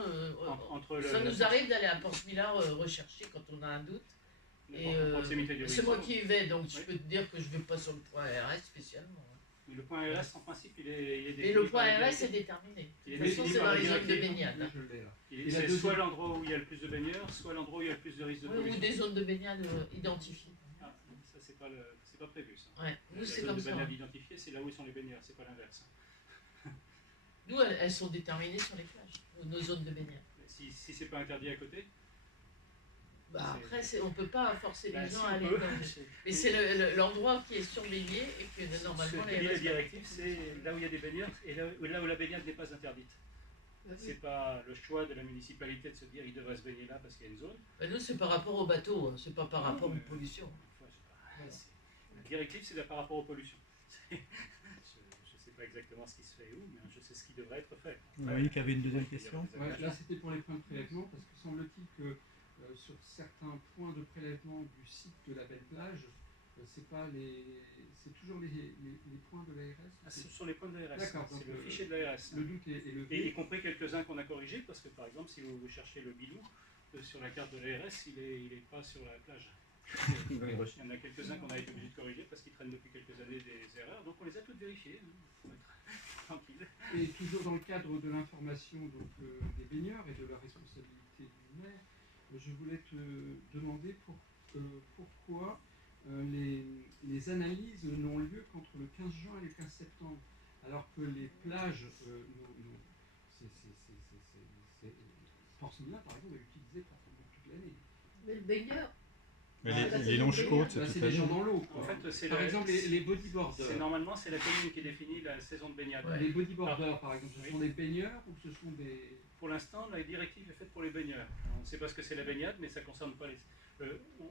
ça nous arrive d'aller à Portsmouth rechercher quand on a un doute. Et c'est moi qui y vais, donc je peux te dire que je ne vais pas sur le point RS spécialement. Mais le point RS, en principe, il est défini. Et le point RS est déterminé. De toute façon, c'est dans les zones de baignade. C'est soit l'endroit où il y a le plus de baigneurs, soit l'endroit où il y a le plus de risques de pollution. Ou des zones de baignade identifiées. Ah, ça, c'est pas prévu, ça. Ouais, nous, c'est comme ça. Les zones de baignade identifiées, c'est là où sont les baigneurs, c'est pas l'inverse. Nous, elles sont déterminées sur les plages, nos zones de baignade. Si c'est pas interdit à côté. Après, on ne peut pas forcer les gens à aller dans mais c'est l'endroit qui est surbaigné et que normalement la directive, c'est là où il y a des baigneurs et là où la baignade n'est pas interdite. C'est pas le choix de la municipalité de se dire il devrait se baigner là parce qu'il y a une zone. Nous, c'est par rapport au bateau, hein, c'est pas par rapport aux pollutions. La directive, c'est par rapport aux pollutions. Je sais pas exactement ce qui se fait où, mais je sais ce qui devrait être fait. Loïc avait une deuxième question. Ouais, là, c'était pour les points de prélèvement, parce que semble-t-il que sur certains points de prélèvement du site de la belle plage, c'est toujours les points de l'ARS. Ce sont les points de l'ARS. D'accord, c'est donc le fichier de l'ARS. Le doute est levé. Et y compris quelques-uns qu'on a corrigés, parce que par exemple, si vous cherchez le bidou sur la carte de l'ARS, il n'est pas sur la plage. Il y en a quelques-uns qu'on a été obligé de corriger parce qu'ils traînent depuis quelques années des erreurs, donc on les a toutes vérifiées. Pour être tranquille. Et toujours dans le cadre de l'information des baigneurs et de la responsabilité du maire, je voulais te demander pourquoi les analyses n'ont lieu qu'entre le 15 juin et le 15 septembre, alors que les plages, Porcimina par exemple, est utilisé pratiquement toute l'année. Mais le baigneur. Les longes côtes, c'est les gens dans l'eau. En fait, par exemple, les bodyboarders. Normalement, c'est la commune qui définit la saison de baignade. Les bodyboarders, par exemple, ce sont des baigneurs ou ce sont des... Pour l'instant, la directive est faite pour les baigneurs. On ne sait pas ce que c'est la baignade, mais ça ne concerne pas les...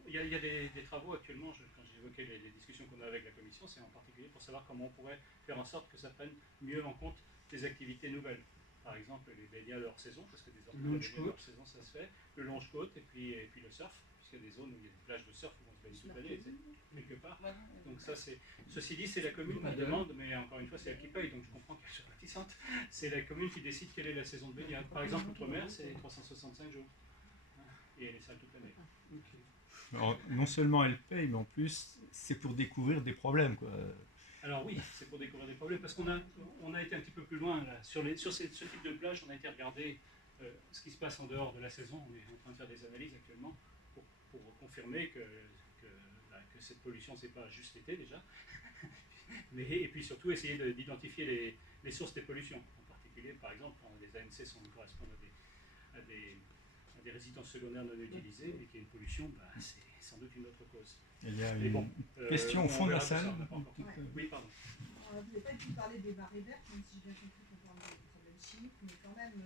Il y a des travaux actuellement, quand j'évoquais les discussions qu'on a avec la commission, c'est en particulier pour savoir comment on pourrait faire en sorte que ça prenne mieux en compte des activités nouvelles. Par exemple, les baignades hors saison, parce que des baignades hors saison, ça se fait, le longe-côte et puis le surf. Il y a des zones où il y a des plages de surf où on se baigne toute l'année, quelque part. Donc ça, ceci dit, c'est la commune qui demande, mais encore une fois, c'est elle qui paye, donc je comprends qu'elle soit réticente. C'est la commune qui décide quelle est la saison de baignade. Par exemple, Outre-mer, c'est 365 jours. Et elle est sale toute l'année. Alors, non seulement elle paye, mais en plus, c'est pour découvrir des problèmes, quoi. Alors oui, c'est pour découvrir des problèmes, parce qu'on a été un petit peu plus loin, là. Sur ce type de plage, on a été regarder ce qui se passe en dehors de la saison. On est en train de faire des analyses actuellement pour confirmer que cette pollution, c'est pas juste l'été déjà, et puis surtout essayer d'identifier les sources des pollutions. En particulier, par exemple, quand les ANC correspondent à des résidences secondaires non utilisées et qu'il y a une pollution, c'est sans doute une autre cause. Il y a une question au fond de la salle. Oui, pardon. Vous n'avez pas dû parler des marées vertes, même si j'ai bien compris qu'on parle de problèmes chimiques, mais quand même,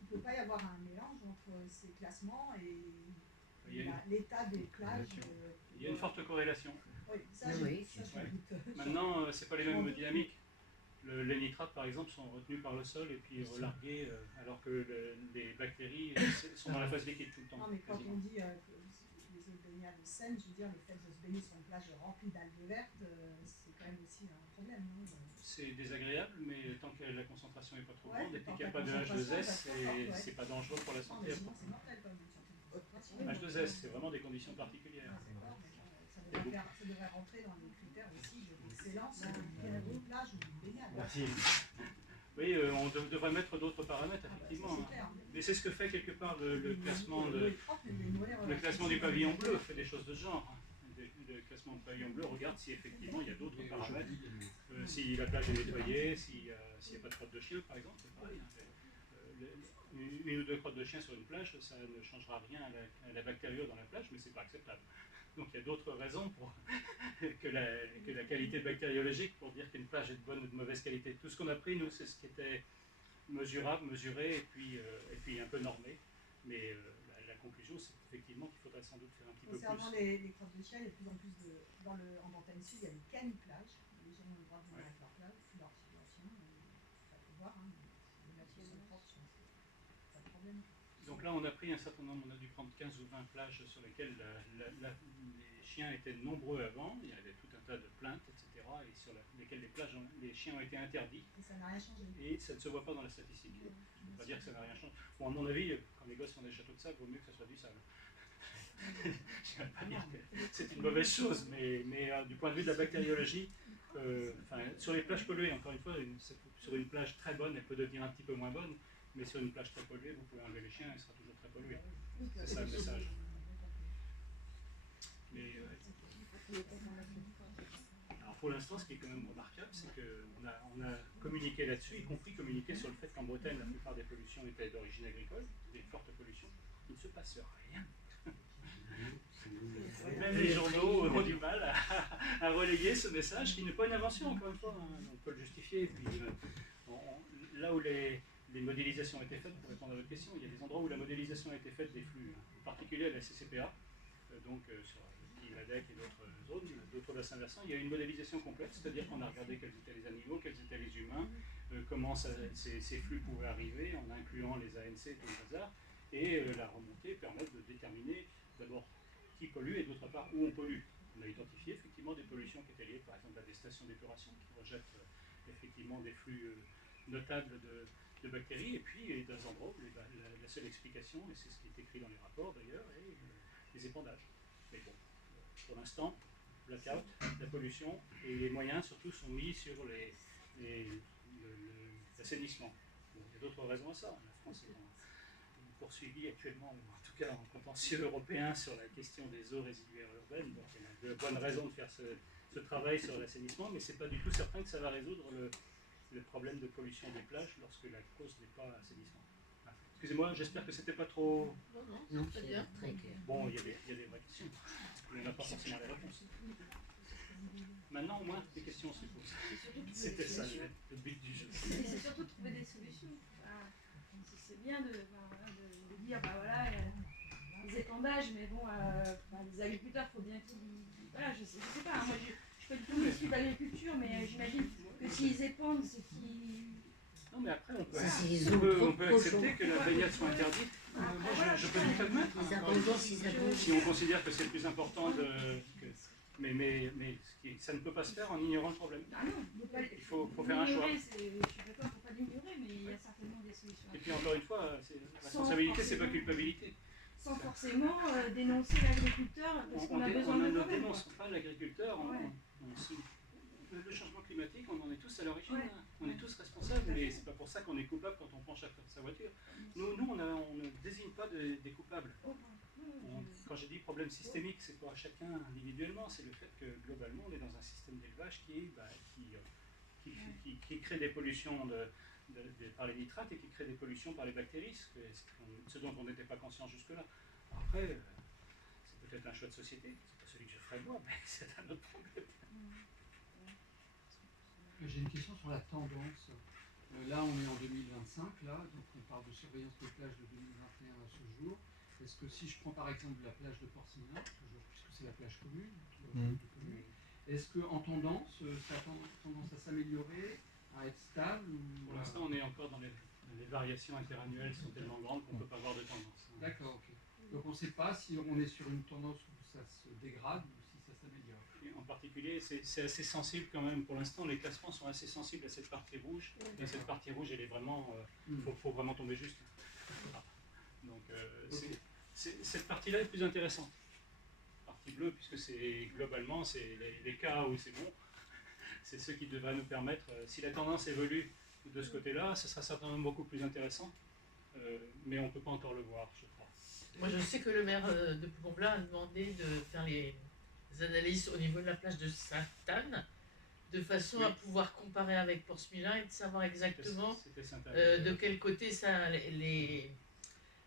il ne peut pas y avoir un mélange entre ces classements et l'état des plages. Il y a une forte corrélation. Oui, ça, je doute. Maintenant, ce n'est pas les mêmes dynamiques. Les nitrates, par exemple, sont retenus par le sol et puis relargués, alors que les bactéries sont dans la phase liquide tout le temps. Non, mais quand on dit que les eaux de baignade saines, je veux dire, le fait de se baigner sur une plage remplie d'algues vertes, c'est quand même aussi un problème, non? C'est désagréable, mais tant que la concentration n'est pas trop grande et puis qu'il n'y a pas de H2S, c'est pas dangereux pour la santé. H2S, c'est vraiment des conditions particulières. Ça devrait rentrer dans les critères aussi d'excellence d'une plage ou d'une baignade. Merci. Oui, on devrait mettre d'autres paramètres, effectivement. Mais c'est ce que fait quelque part le classement du pavillon bleu, fait des choses de ce genre. Le classement du pavillon bleu regarde si effectivement il y a d'autres paramètres. Si la plage est nettoyée, s'il n'y a pas de crottes de chien, par exemple, c'est pareil. Une ou deux crottes de chien sur une plage, ça ne changera rien à la bactério dans la plage, mais c'est pas acceptable. Donc il y a d'autres raisons que la qualité bactériologique pour dire qu'une plage est de bonne ou de mauvaise qualité. Tout ce qu'on a pris, nous, c'est ce qui était mesurable, mesuré et puis un peu normé. Mais la conclusion, c'est effectivement qu'il faudrait sans doute faire un petit peu plus. Concernant les crottes de chien, il y a de plus en plus en montagne sud, il y a des caniplages. Les gens ont le droit de venir avec leur plage, leur situation. Ça faut voir, hein. Les machines sont propres, pas de problème. Donc là, on a pris un certain nombre, on a dû prendre 15 ou 20 plages sur lesquelles les chiens étaient nombreux avant, il y avait tout un tas de plaintes, etc., et sur lesquelles les chiens ont été interdits. Et ça n'a rien changé. Et ça ne se voit pas dans la statistique. Je ne veux pas dire que ça n'a rien changé. Bon, à mon avis, quand les gosses font des châteaux de sable, il vaut mieux que ce soit du sable. Je ne vais pas dire que c'est une mauvaise chose, mais du point de vue de la bactériologie, sur les plages polluées, encore une fois, sur une plage très bonne, elle peut devenir un petit peu moins bonne. Mais sur une plage très polluée, vous pouvez enlever les chiens, elle sera toujours très polluée. C'est ça le message. Mais, alors pour l'instant, ce qui est quand même remarquable, c'est qu'on a communiqué là-dessus, y compris communiqué sur le fait qu'en Bretagne, la plupart des pollutions étaient d'origine agricole, des fortes pollutions. Il ne se passe rien. Même les journaux ont du mal à relayer ce message, qui n'est pas une invention, encore une fois. On peut le justifier. Et puis, là où les modélisations ont été faites, pour répondre à votre question, il y a des endroits où la modélisation a été faite des flux, en particulier à la CCPA, donc sur la DEC et d'autres zones, d'autres bassins versants. Il y a une modélisation complète, c'est-à-dire qu'on a regardé quels étaient les animaux, quels étaient les humains, comment ces flux pouvaient arriver, en incluant les ANC et le hasard, et la remontée permet de déterminer d'abord qui pollue et d'autre part où on pollue. On a identifié effectivement des pollutions qui étaient liées par exemple à des stations d'épuration qui rejettent effectivement des flux notables de bactéries, et puis il y a des endroits où la seule explication, et c'est ce qui est écrit dans les rapports d'ailleurs, est les épandages. Mais bon, pour l'instant, blackout, la pollution et les moyens surtout sont mis sur l'assainissement. Bon, il y a d'autres raisons à ça. La France est poursuivie actuellement, ou en tout cas en contentieux européen, sur la question des eaux résiduaires urbaines. Donc il y a de bonnes raisons de faire ce travail sur l'assainissement, mais ce n'est pas du tout certain que ça va résoudre le problème de pollution des plages lorsque la cause n'est pas assainissement. Ah, excusez-moi, j'espère que c'était pas trop... Non, c'est très clair. Bon, il y a des vraies questions. Il n'y en a pas forcément les réponses. Maintenant, au moins, des questions se posent. C'était ça le but du jeu. C'est surtout de trouver des solutions. C'est bien de dire, bah voilà, il y a les épandages, mais bon, les agriculteurs, il faut bien qu'ils... Voilà, je sais pas, hein, moi je suis pas du tout issu d'agriculture, mais j'imagine que s'ils épandent, c'est qu'ils... Non, mais après, on peut trop accepter que la baignade soit interdite. Moi, je peux tout admettre. Si on considère que c'est le plus important mais ça ne peut pas se faire en ignorant le problème. Ah non, il faut faire un choix. Je suis d'accord, il ne faut pas l'ignorer, mais il y a certainement des solutions. Et puis encore une fois, responsabilité, c'est pas culpabilité. Sans forcément dénoncer l'agriculteur, parce qu'on a besoin de On ne quand même. dénonce pas l'agriculteur. Le changement climatique, on en est tous à l'origine. Ouais. On est tous responsables, et c'est pas pour ça qu'on est coupable quand on prend sa voiture. Nous on ne désigne pas des coupables. Quand j'ai dit problème systémique, c'est pas à chacun individuellement, c'est le fait que globalement on est dans un système d'élevage qui crée des pollutions par les nitrates et qui crée des pollutions par les bactéries, ce dont on n'était pas conscient jusque-là. Après, c'est peut-être un choix de société, c'est pas celui que je ferais moi, mais c'est un autre problème. J'ai une question sur la tendance. Là, on est en 2025, là, donc on parle de surveillance des plages de 2021 à ce jour. Est-ce que si je prends par exemple la plage de Porcina, puisque c'est la plage commune, est-ce qu'en tendance, ça a tendance à s'améliorer, à être stable Pour l'instant, on est encore dans les variations interannuelles sont tellement grandes qu'on ne peut pas avoir de tendance. D'accord, ok. Donc on ne sait pas si on est sur une tendance où ça se dégrade ou si ça s'améliore. En particulier, c'est assez sensible quand même. Pour l'instant, les classements sont assez sensibles à cette partie rouge. Et cette partie rouge, elle est vraiment... faut vraiment tomber juste. Donc, cette partie-là est plus intéressante. Partie bleue, puisque globalement, c'est les cas où c'est bon. C'est ce qui devrait nous permettre, si la tendance évolue de ce côté-là, ce sera certainement beaucoup plus intéressant. Mais on ne peut pas encore le voir, je crois. Moi, je sais que le maire de Plombla a demandé de faire les analyses au niveau de la plage de Sainte-Anne, de façon à pouvoir comparer avec Porcemillin et de savoir exactement de quel côté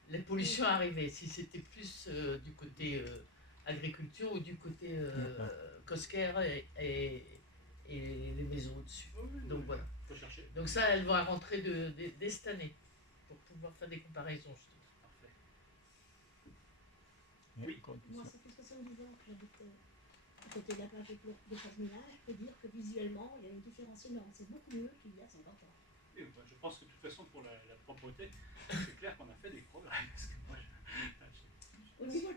les pollutions arrivaient, si c'était plus du côté agriculture ou du côté Cosquer et les maisons au-dessus. Donc voilà. Donc ça, elle va rentrer dès cette année pour pouvoir faire des comparaisons. Parfait. Oui. Moi, ça fait 70 ans que j'habite à côté de la plage de Porcemillin. Je peux dire que visuellement, il y a une différence énorme. C'est beaucoup mieux qu'il y a 50 ans. Oui, je pense que de toute façon, pour la propreté, c'est clair qu'on a fait des progrès. Parce que moi, au niveau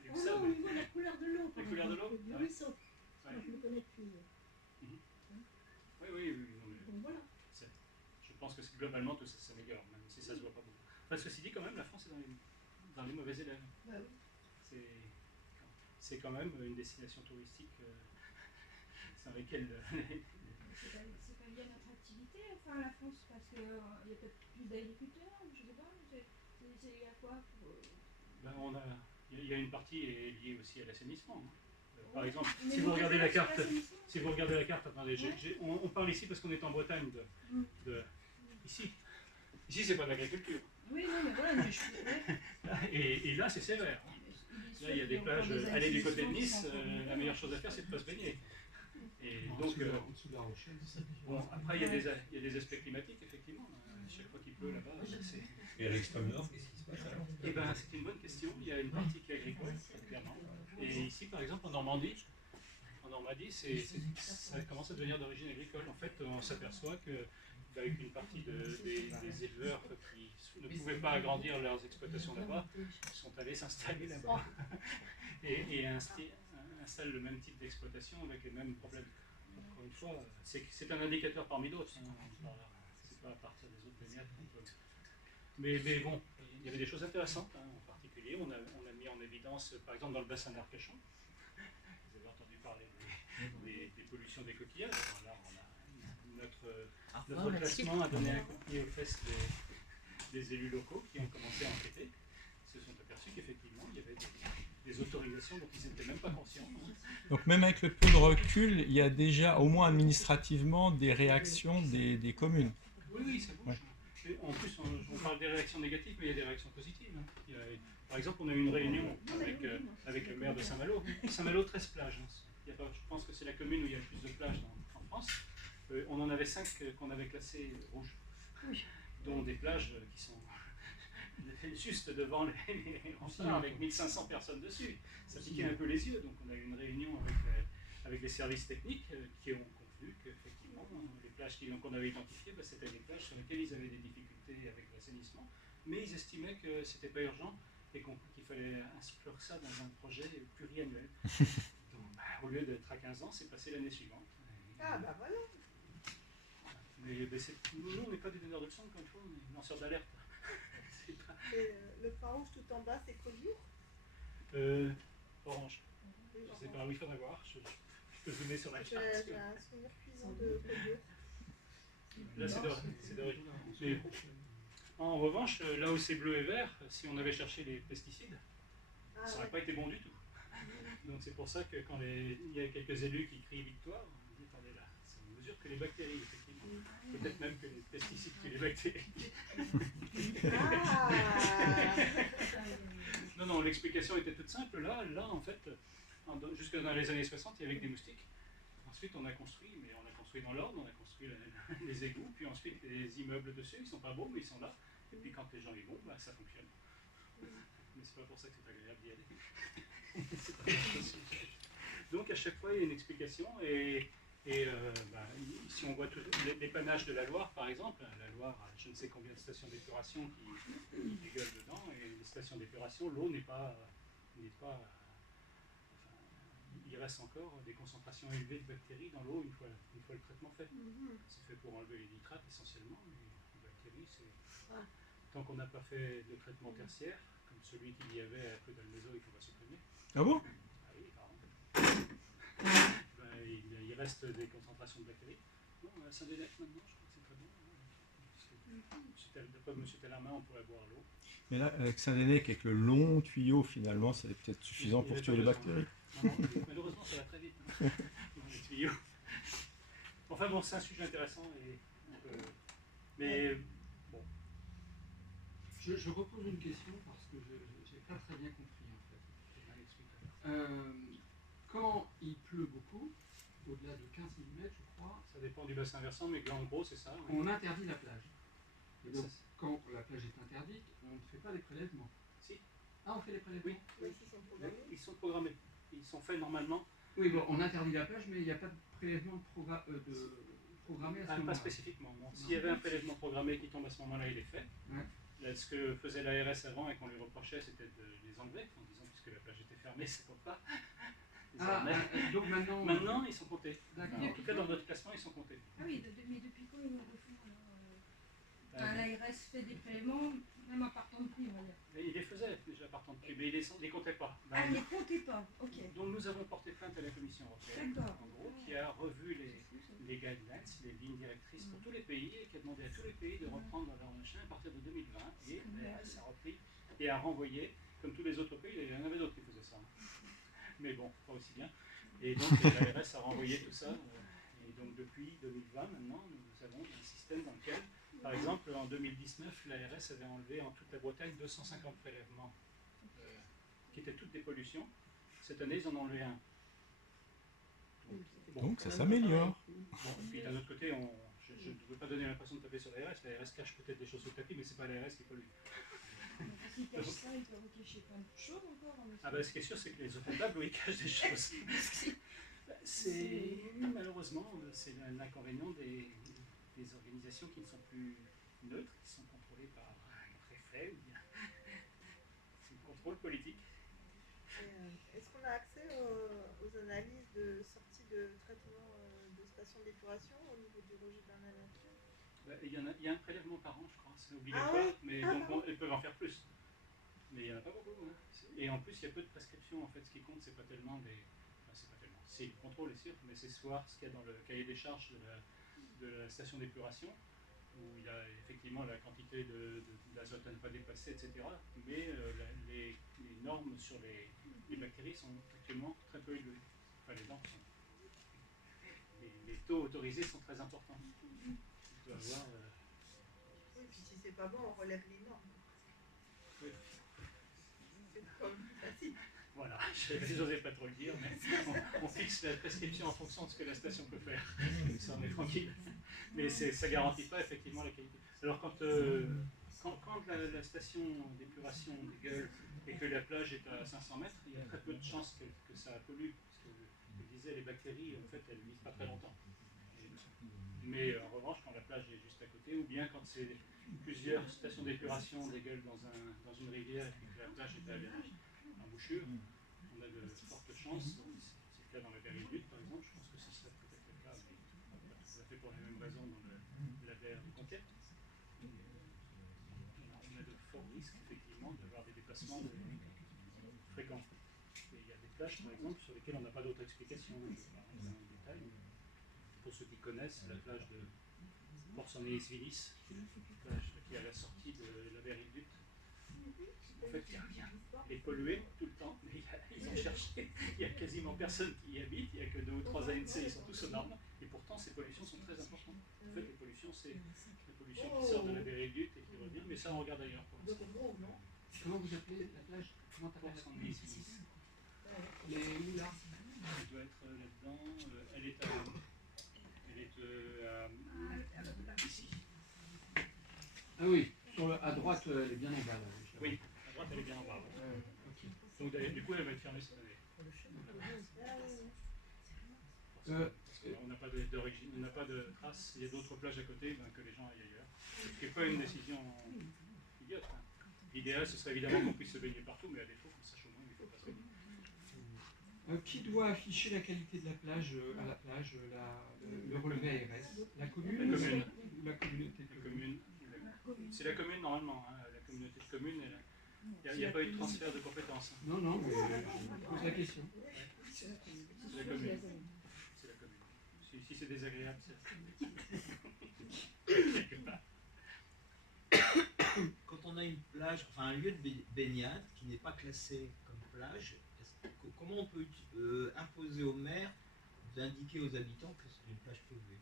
de la couleur de l'eau, la couleur de l'eau, du ruisseau. Moi, je ne le connais plus. Oui. Donc voilà. Je pense que globalement, tout ça s'améliore, même si ça ne se voit pas beaucoup. Enfin, ceci dit, quand même, la France est dans les mauvais élèves. Bah oui. C'est quand même une destination touristique sans laquelle... C'est pas lié à notre activité, enfin, la France, parce qu'il y a peut-être plus d'agriculteurs, je ne sais pas, c'est lié à quoi il y a une partie liée aussi à l'assainissement. Par exemple, si vous regardez la carte, attendez, on parle ici parce qu'on est en Bretagne ici. Ici, c'est pas de l'agriculture. Oui, non, mais voilà, mais et là, c'est sévère. Là, il y a des plages. Aller du côté de Nice, la meilleure chose à faire, c'est de ne pas se baigner. Et donc, bon, après, il y a des aspects climatiques, effectivement. Chaque fois qu'il pleut là-bas, c'est... Et à l'extrême nord, qu'est-ce qui se passe alors? Eh bien, c'est une bonne question. Il y a une partie qui est agricole, clairement. Et ici, par exemple, en Normandie, ça commence à devenir d'origine agricole. En fait, on s'aperçoit qu'avec une partie des éleveurs qui ne pouvaient pas agrandir leurs exploitations là-bas, sont allés s'installer là-bas et installent le même type d'exploitation avec les mêmes problèmes. Encore une fois, c'est un indicateur parmi d'autres. C'est pas à partir des autres baignades qu'on peut. Mais bon, il y avait des choses intéressantes. En particulier, on a mis en évidence, par exemple, dans le bassin d'Arcachon, vous avez entendu parler des pollutions des coquillages. Alors là, notre classement a donné un coup de pied aux fesses des élus locaux qui ont commencé à enquêter. Ils se sont aperçus qu'effectivement, il y avait des autorisations dont ils n'étaient même pas conscients. Donc même avec le peu de recul, il y a déjà, au moins administrativement, des réactions des communes. Oui, ça bouge. Ouais. En plus, on parle des réactions négatives, mais il y a des réactions positives. Par exemple, on a eu une réunion avec le maire de Saint-Malo. Saint-Malo, 13 plages. Je pense que c'est la commune où il y a le plus de plages en France. On en avait 5 qu'on avait classées rouges, dont des plages qui sont juste devant les remparts avec 1500 personnes dessus. Ça piquait un peu les yeux, donc on a eu une réunion avec les services techniques qui ont conclu qu'effectivement, les plages qu'on avait identifiées, c'était des plages sur lesquelles ils avaient des difficultés avec l'assainissement, mais ils estimaient que ce n'était pas urgent et qu'il fallait inscrire ça dans un projet pluriannuel. Donc, au lieu d'être à 15 ans, c'est passé l'année suivante. Ah bah voilà. Mais nous, on n'est pas des donneurs de leçons, encore une fois, on est lanceurs d'alerte. Et le point rouge tout en bas, c'est Collioure? Orange. Je ne sais pas où il faudrait voir. Je peux zoomer sur la charte. J'ai un souvenir cuisant de Collioure. Là, c'est d'origine. Mais en revanche, là où c'est bleu et vert, si on avait cherché les pesticides, ça n'aurait pas été bon du tout. Donc c'est pour ça que quand il y a quelques élus qui crient victoire, on dit attendez là, c'est une mesure que les bactéries, effectivement. Peut-être même que les pesticides que les bactéries. Non, l'explication était toute simple. Là en fait, jusque dans les années 60, il y avait que des moustiques. Ensuite, on a construit dans l'ordre, on a construit les égouts, puis ensuite les immeubles dessus, ils sont pas beaux, mais ils sont là. Et puis quand les gens y vont, ça fonctionne. Mais c'est pas pour ça que c'est agréable d'y aller. Donc à chaque fois, il y a une explication, et si on voit l'épannage de la Loire, par exemple, la Loire a je ne sais combien de stations d'épuration qui dégueulent dedans, et les stations d'épuration, l'eau n'est pas il reste encore des concentrations élevées de bactéries dans l'eau une fois le traitement fait. C'est fait pour enlever les nitrates essentiellement, mais les bactéries, tant qu'on n'a pas fait de traitement tertiaire, comme celui qu'il y avait à Peu-d'Almezo et qu'on va supprimer. Ah bon? Oui, pardon. Il reste des concentrations de bactéries. Bon, à Saint-Dénec maintenant, je crois que c'est très bon. D'après M. Tellerman, on pourrait boire l'eau. Mais là, avec Saint-Dénec, avec le long tuyau, finalement, c'est peut-être suffisant pour tuer les bactéries. Non, malheureusement, ça va très vite. Les tuyaux. Enfin bon, c'est un sujet intéressant. Mais bon. Je repose une question parce que je n'ai pas très bien compris en fait. Quand il pleut beaucoup, au-delà de 15 mm, je crois. Ça dépend du bassin versant, mais en gros, c'est ça. Oui. On interdit la plage. Et donc, quand la plage est interdite, on ne fait pas les prélèvements. Si. Ah, on fait les prélèvements? Oui. Ils sont programmés. Ils sont faits normalement. Oui, bon, on interdit la plage, mais il n'y a pas de prélèvement programmé à ce moment-là. Pas spécifiquement. S'il y avait un prélèvement programmé qui tombe à ce moment-là, il est fait. Ouais. Là, ce que faisait l'ARS avant et qu'on lui reprochait, c'était de les enlever, en disant puisque la plage était fermée, ça ne compte pas. Donc maintenant, ils sont comptés. En tout cas, dans notre classement, ils sont comptés. Ah oui, mais depuis quand ils nous refont l'ARS fait des prélèvements, même en partant de pluie, on va dire. Il les faisait déjà partant de pluie, mais il ne les comptait pas. Ah, il ne les comptait pas, ok. Donc nous avons porté plainte à la Commission européenne, en gros, qui a revu les guidelines, les lignes directrices pour tous les pays, et qui a demandé à tous les pays de reprendre leur machin à partir de 2020, et l'ARS a repris et a renvoyé, comme tous les autres pays, il y en avait d'autres qui faisaient ça. Mais bon, pas aussi bien. Et donc l'ARS a renvoyé tout ça. Et donc depuis 2020, maintenant, nous avons un système dans lequel, par exemple, en 2019, l'ARS avait enlevé en toute la Bretagne 250 prélèvements qui étaient toutes des pollutions. Cette année, ils en ont enlevé un. Donc ça s'améliore. Bon, et puis d'un autre côté, je ne veux pas donner l'impression de taper sur l'ARS. L'ARS cache peut-être des choses sous le tapis, mais ce n'est pas l'ARS qui pollue. Parce qu'ils cachent ça, ils doivent cacher plein de choses encore dans le Ah bah, ce qui est sûr, c'est que les hôtels tables, ils cachent des choses. C'est malheureusement, c'est l'inconvénient des organisations qui ne sont plus neutres, qui sont contrôlées par un préfet ou bien c'est le contrôle politique. Est-ce qu'on a accès aux analyses de sortie de traitement de stations d'épuration au niveau du rejet dans la nature? Il y a un prélèvement par an, je crois, c'est obligatoire, mais donc elles peuvent en faire plus. Mais il n'y en a pas beaucoup. Hein. Et en plus, il y a peu de prescriptions. En fait, ce qui compte, c'est pas tellement des. Enfin, c'est pas tellement. C'est le contrôle, est sûr, mais c'est voir ce qu'il y a dans le cahier des charges de la station d'épuration, où il y a effectivement la quantité d'azote à ne pas dépasser, etc. Mais les normes sur les bactéries sont actuellement très peu élevées. Enfin, les normes sont. Les taux autorisés sont très importants. On peut avoir. Oui, puis si c'est pas bon, on relève les normes. Oui. C'est quand même plus facile. Voilà, je n'osais pas trop le dire, mais on fixe la prescription en fonction de ce que la station peut faire. Ça, on est tranquille. Mais ça ne garantit pas effectivement la qualité. Alors quand la station d'épuration dégueule et que la plage est à 500 mètres, il y a très peu de chances que ça pollue. Parce que, comme je disais, les bactéries, en fait, elles ne vivent pas très longtemps. Mais en revanche, quand la plage est juste à côté, ou bien quand c'est plusieurs stations d'épuration dégueulent dans une rivière et que la plage est en bouchure, on a de fortes chances. C'est le cas dans la baie Rive-Lutte, par exemple. Je pense que ce serait peut-être le cas, mais pas tout à fait pour les mêmes raisons dans la baie de Conquête. On a de forts risques, effectivement, d'avoir des déplacements fréquents. Et il y a des plages, par exemple, sur lesquelles on n'a pas d'autre explication. Je ne vais pas rentrer dans le détail. Pour ceux qui connaissent, la plage de Port-Saint-Denis-Vilis, qui est à la sortie de la baie Rive-Lutte. En fait, il n'y a rien. Elle est polluée tout le temps, mais ils ont cherché. Il n'y a quasiment personne qui y habite. Il n'y a que 2 ou 3 ANC, ils sont tous aux normes. Et pourtant, ces pollutions sont très importantes. En fait, les pollutions, c'est la pollution qui sort de la baie Rive-Lutte et qui revient. Mais ça, on regarde ailleurs pour l'instant. Comment vous appelez la plage? Comment t'appelles la plage? Elle est où là? Elle doit être là-dedans. Elle est ici. Ah oui, à droite, elle est bien en bas. Là, oui, à droite, elle est bien en bas. Okay. Donc, du coup, elle va être fermée cette année. On n'a pas d'origine, on n'a pas de traces. Il y a d'autres plages à côté, que les gens aillent ailleurs. Ce qui n'est pas une décision idiote. Hein. L'idéal, ce serait évidemment qu'on puisse se baigner partout, mais à défaut, qu'on sache au moins où il ne faut pas se baigner. Qui doit afficher la qualité de la plage à la plage, le relevé ARS? La commune? La communauté de communes. C'est la commune normalement. Hein. La communauté de communes, il n'y a pas eu de transfert de compétences. Hein. Non, mais je pose la question. C'est la commune. C'est la commune. Si c'est désagréable, c'est quelque part. Quand on a une plage, enfin un lieu de baignade qui n'est pas classé comme plage, comment on peut imposer au maire d'indiquer aux habitants que c'est une plage polluée?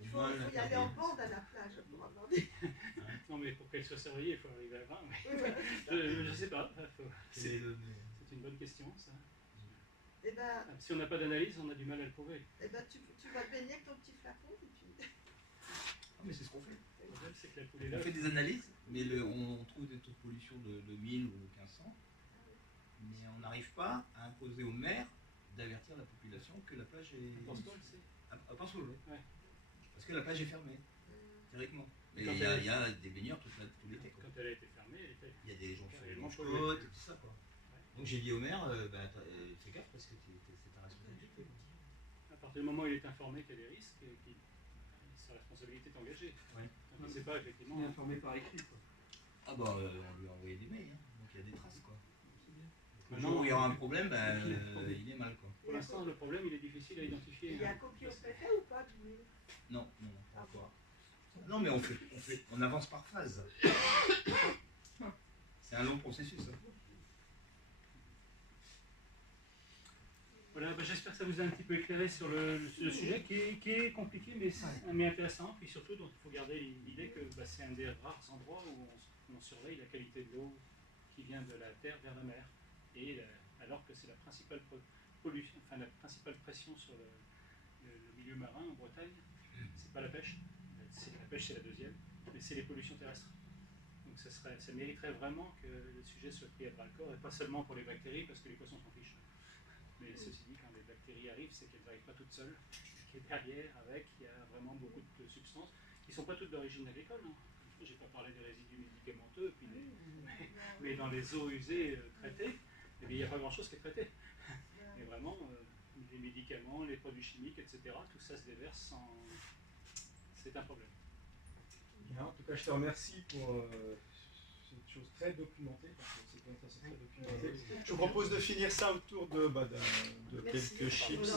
Il faut y aller en bande à la plage pour avoir des... Non, mais pour qu'elle soit surveillée, il faut arriver à 20. Mais... je ne sais pas. C'est une bonne question, ça. Et si on n'a pas d'analyse, on a du mal à le prouver. Et tu vas te baigner avec ton petit flacon et puis... Ah, mais c'est ce qu'on fait. C'est que la on fait des analyses, mais on trouve des taux de pollution de 1000 ou 1500. Mais on n'arrive pas à imposer au maire d'avertir la population que la plage est... À Pinceau, oui. Ouais. Parce que la plage est fermée, théoriquement. Mais il y a des baigneurs tout l'été. Quand elle a été fermée, elle était... Il y a des gens qui font les manches-côtes et tout ça, quoi. Ouais. Donc j'ai dit au maire, fais gaffe parce que c'est ta responsabilité. À partir du moment où il est informé qu'il y a des risques, sa responsabilité est engagée. Ouais. Donc il ne sait pas, effectivement... Il est informé par écrit, quoi. Ah bah, on lui a envoyé des mails, hein. Donc il y a des traces, quoi. Le jour où il y aura un problème, il est mal, quoi. Pour l'instant, le problème, il est difficile à identifier. Il y a un copier au préfet ou pas du mail? Non, pas encore. Non, mais on avance par phase. C'est un long processus. Hein. Voilà, j'espère que ça vous a un petit peu éclairé sur le sujet qui est compliqué mais intéressant. Puis surtout, donc, il faut garder l'idée que c'est un des rares endroits où on surveille la qualité de l'eau qui vient de la terre vers la mer. Et alors que c'est la principale pollution, enfin la principale pression sur le milieu marin en Bretagne, c'est pas la pêche. La pêche c'est la deuxième, mais c'est les pollutions terrestres. Donc ça mériterait vraiment que le sujet soit pris à bras le corps, et pas seulement pour les bactéries, parce que les poissons s'en fichent. Mais ceci dit, quand les bactéries arrivent, c'est qu'elles n'arrivent pas toutes seules. Et derrière, il y a vraiment beaucoup de substances qui ne sont pas toutes d'origine agricole. Hein. Je n'ai pas parlé des résidus médicamenteux, puis mais dans les eaux usées traitées, eh bien, il n'y a pas grand-chose qui est traité. Et vraiment, les médicaments, les produits chimiques, etc., tout ça se déverse sans... C'est un problème. Bien, en tout cas, je te remercie pour cette chose très documentée, parce que c'est une façon très documentée. Je vous propose de finir ça autour de quelques chips.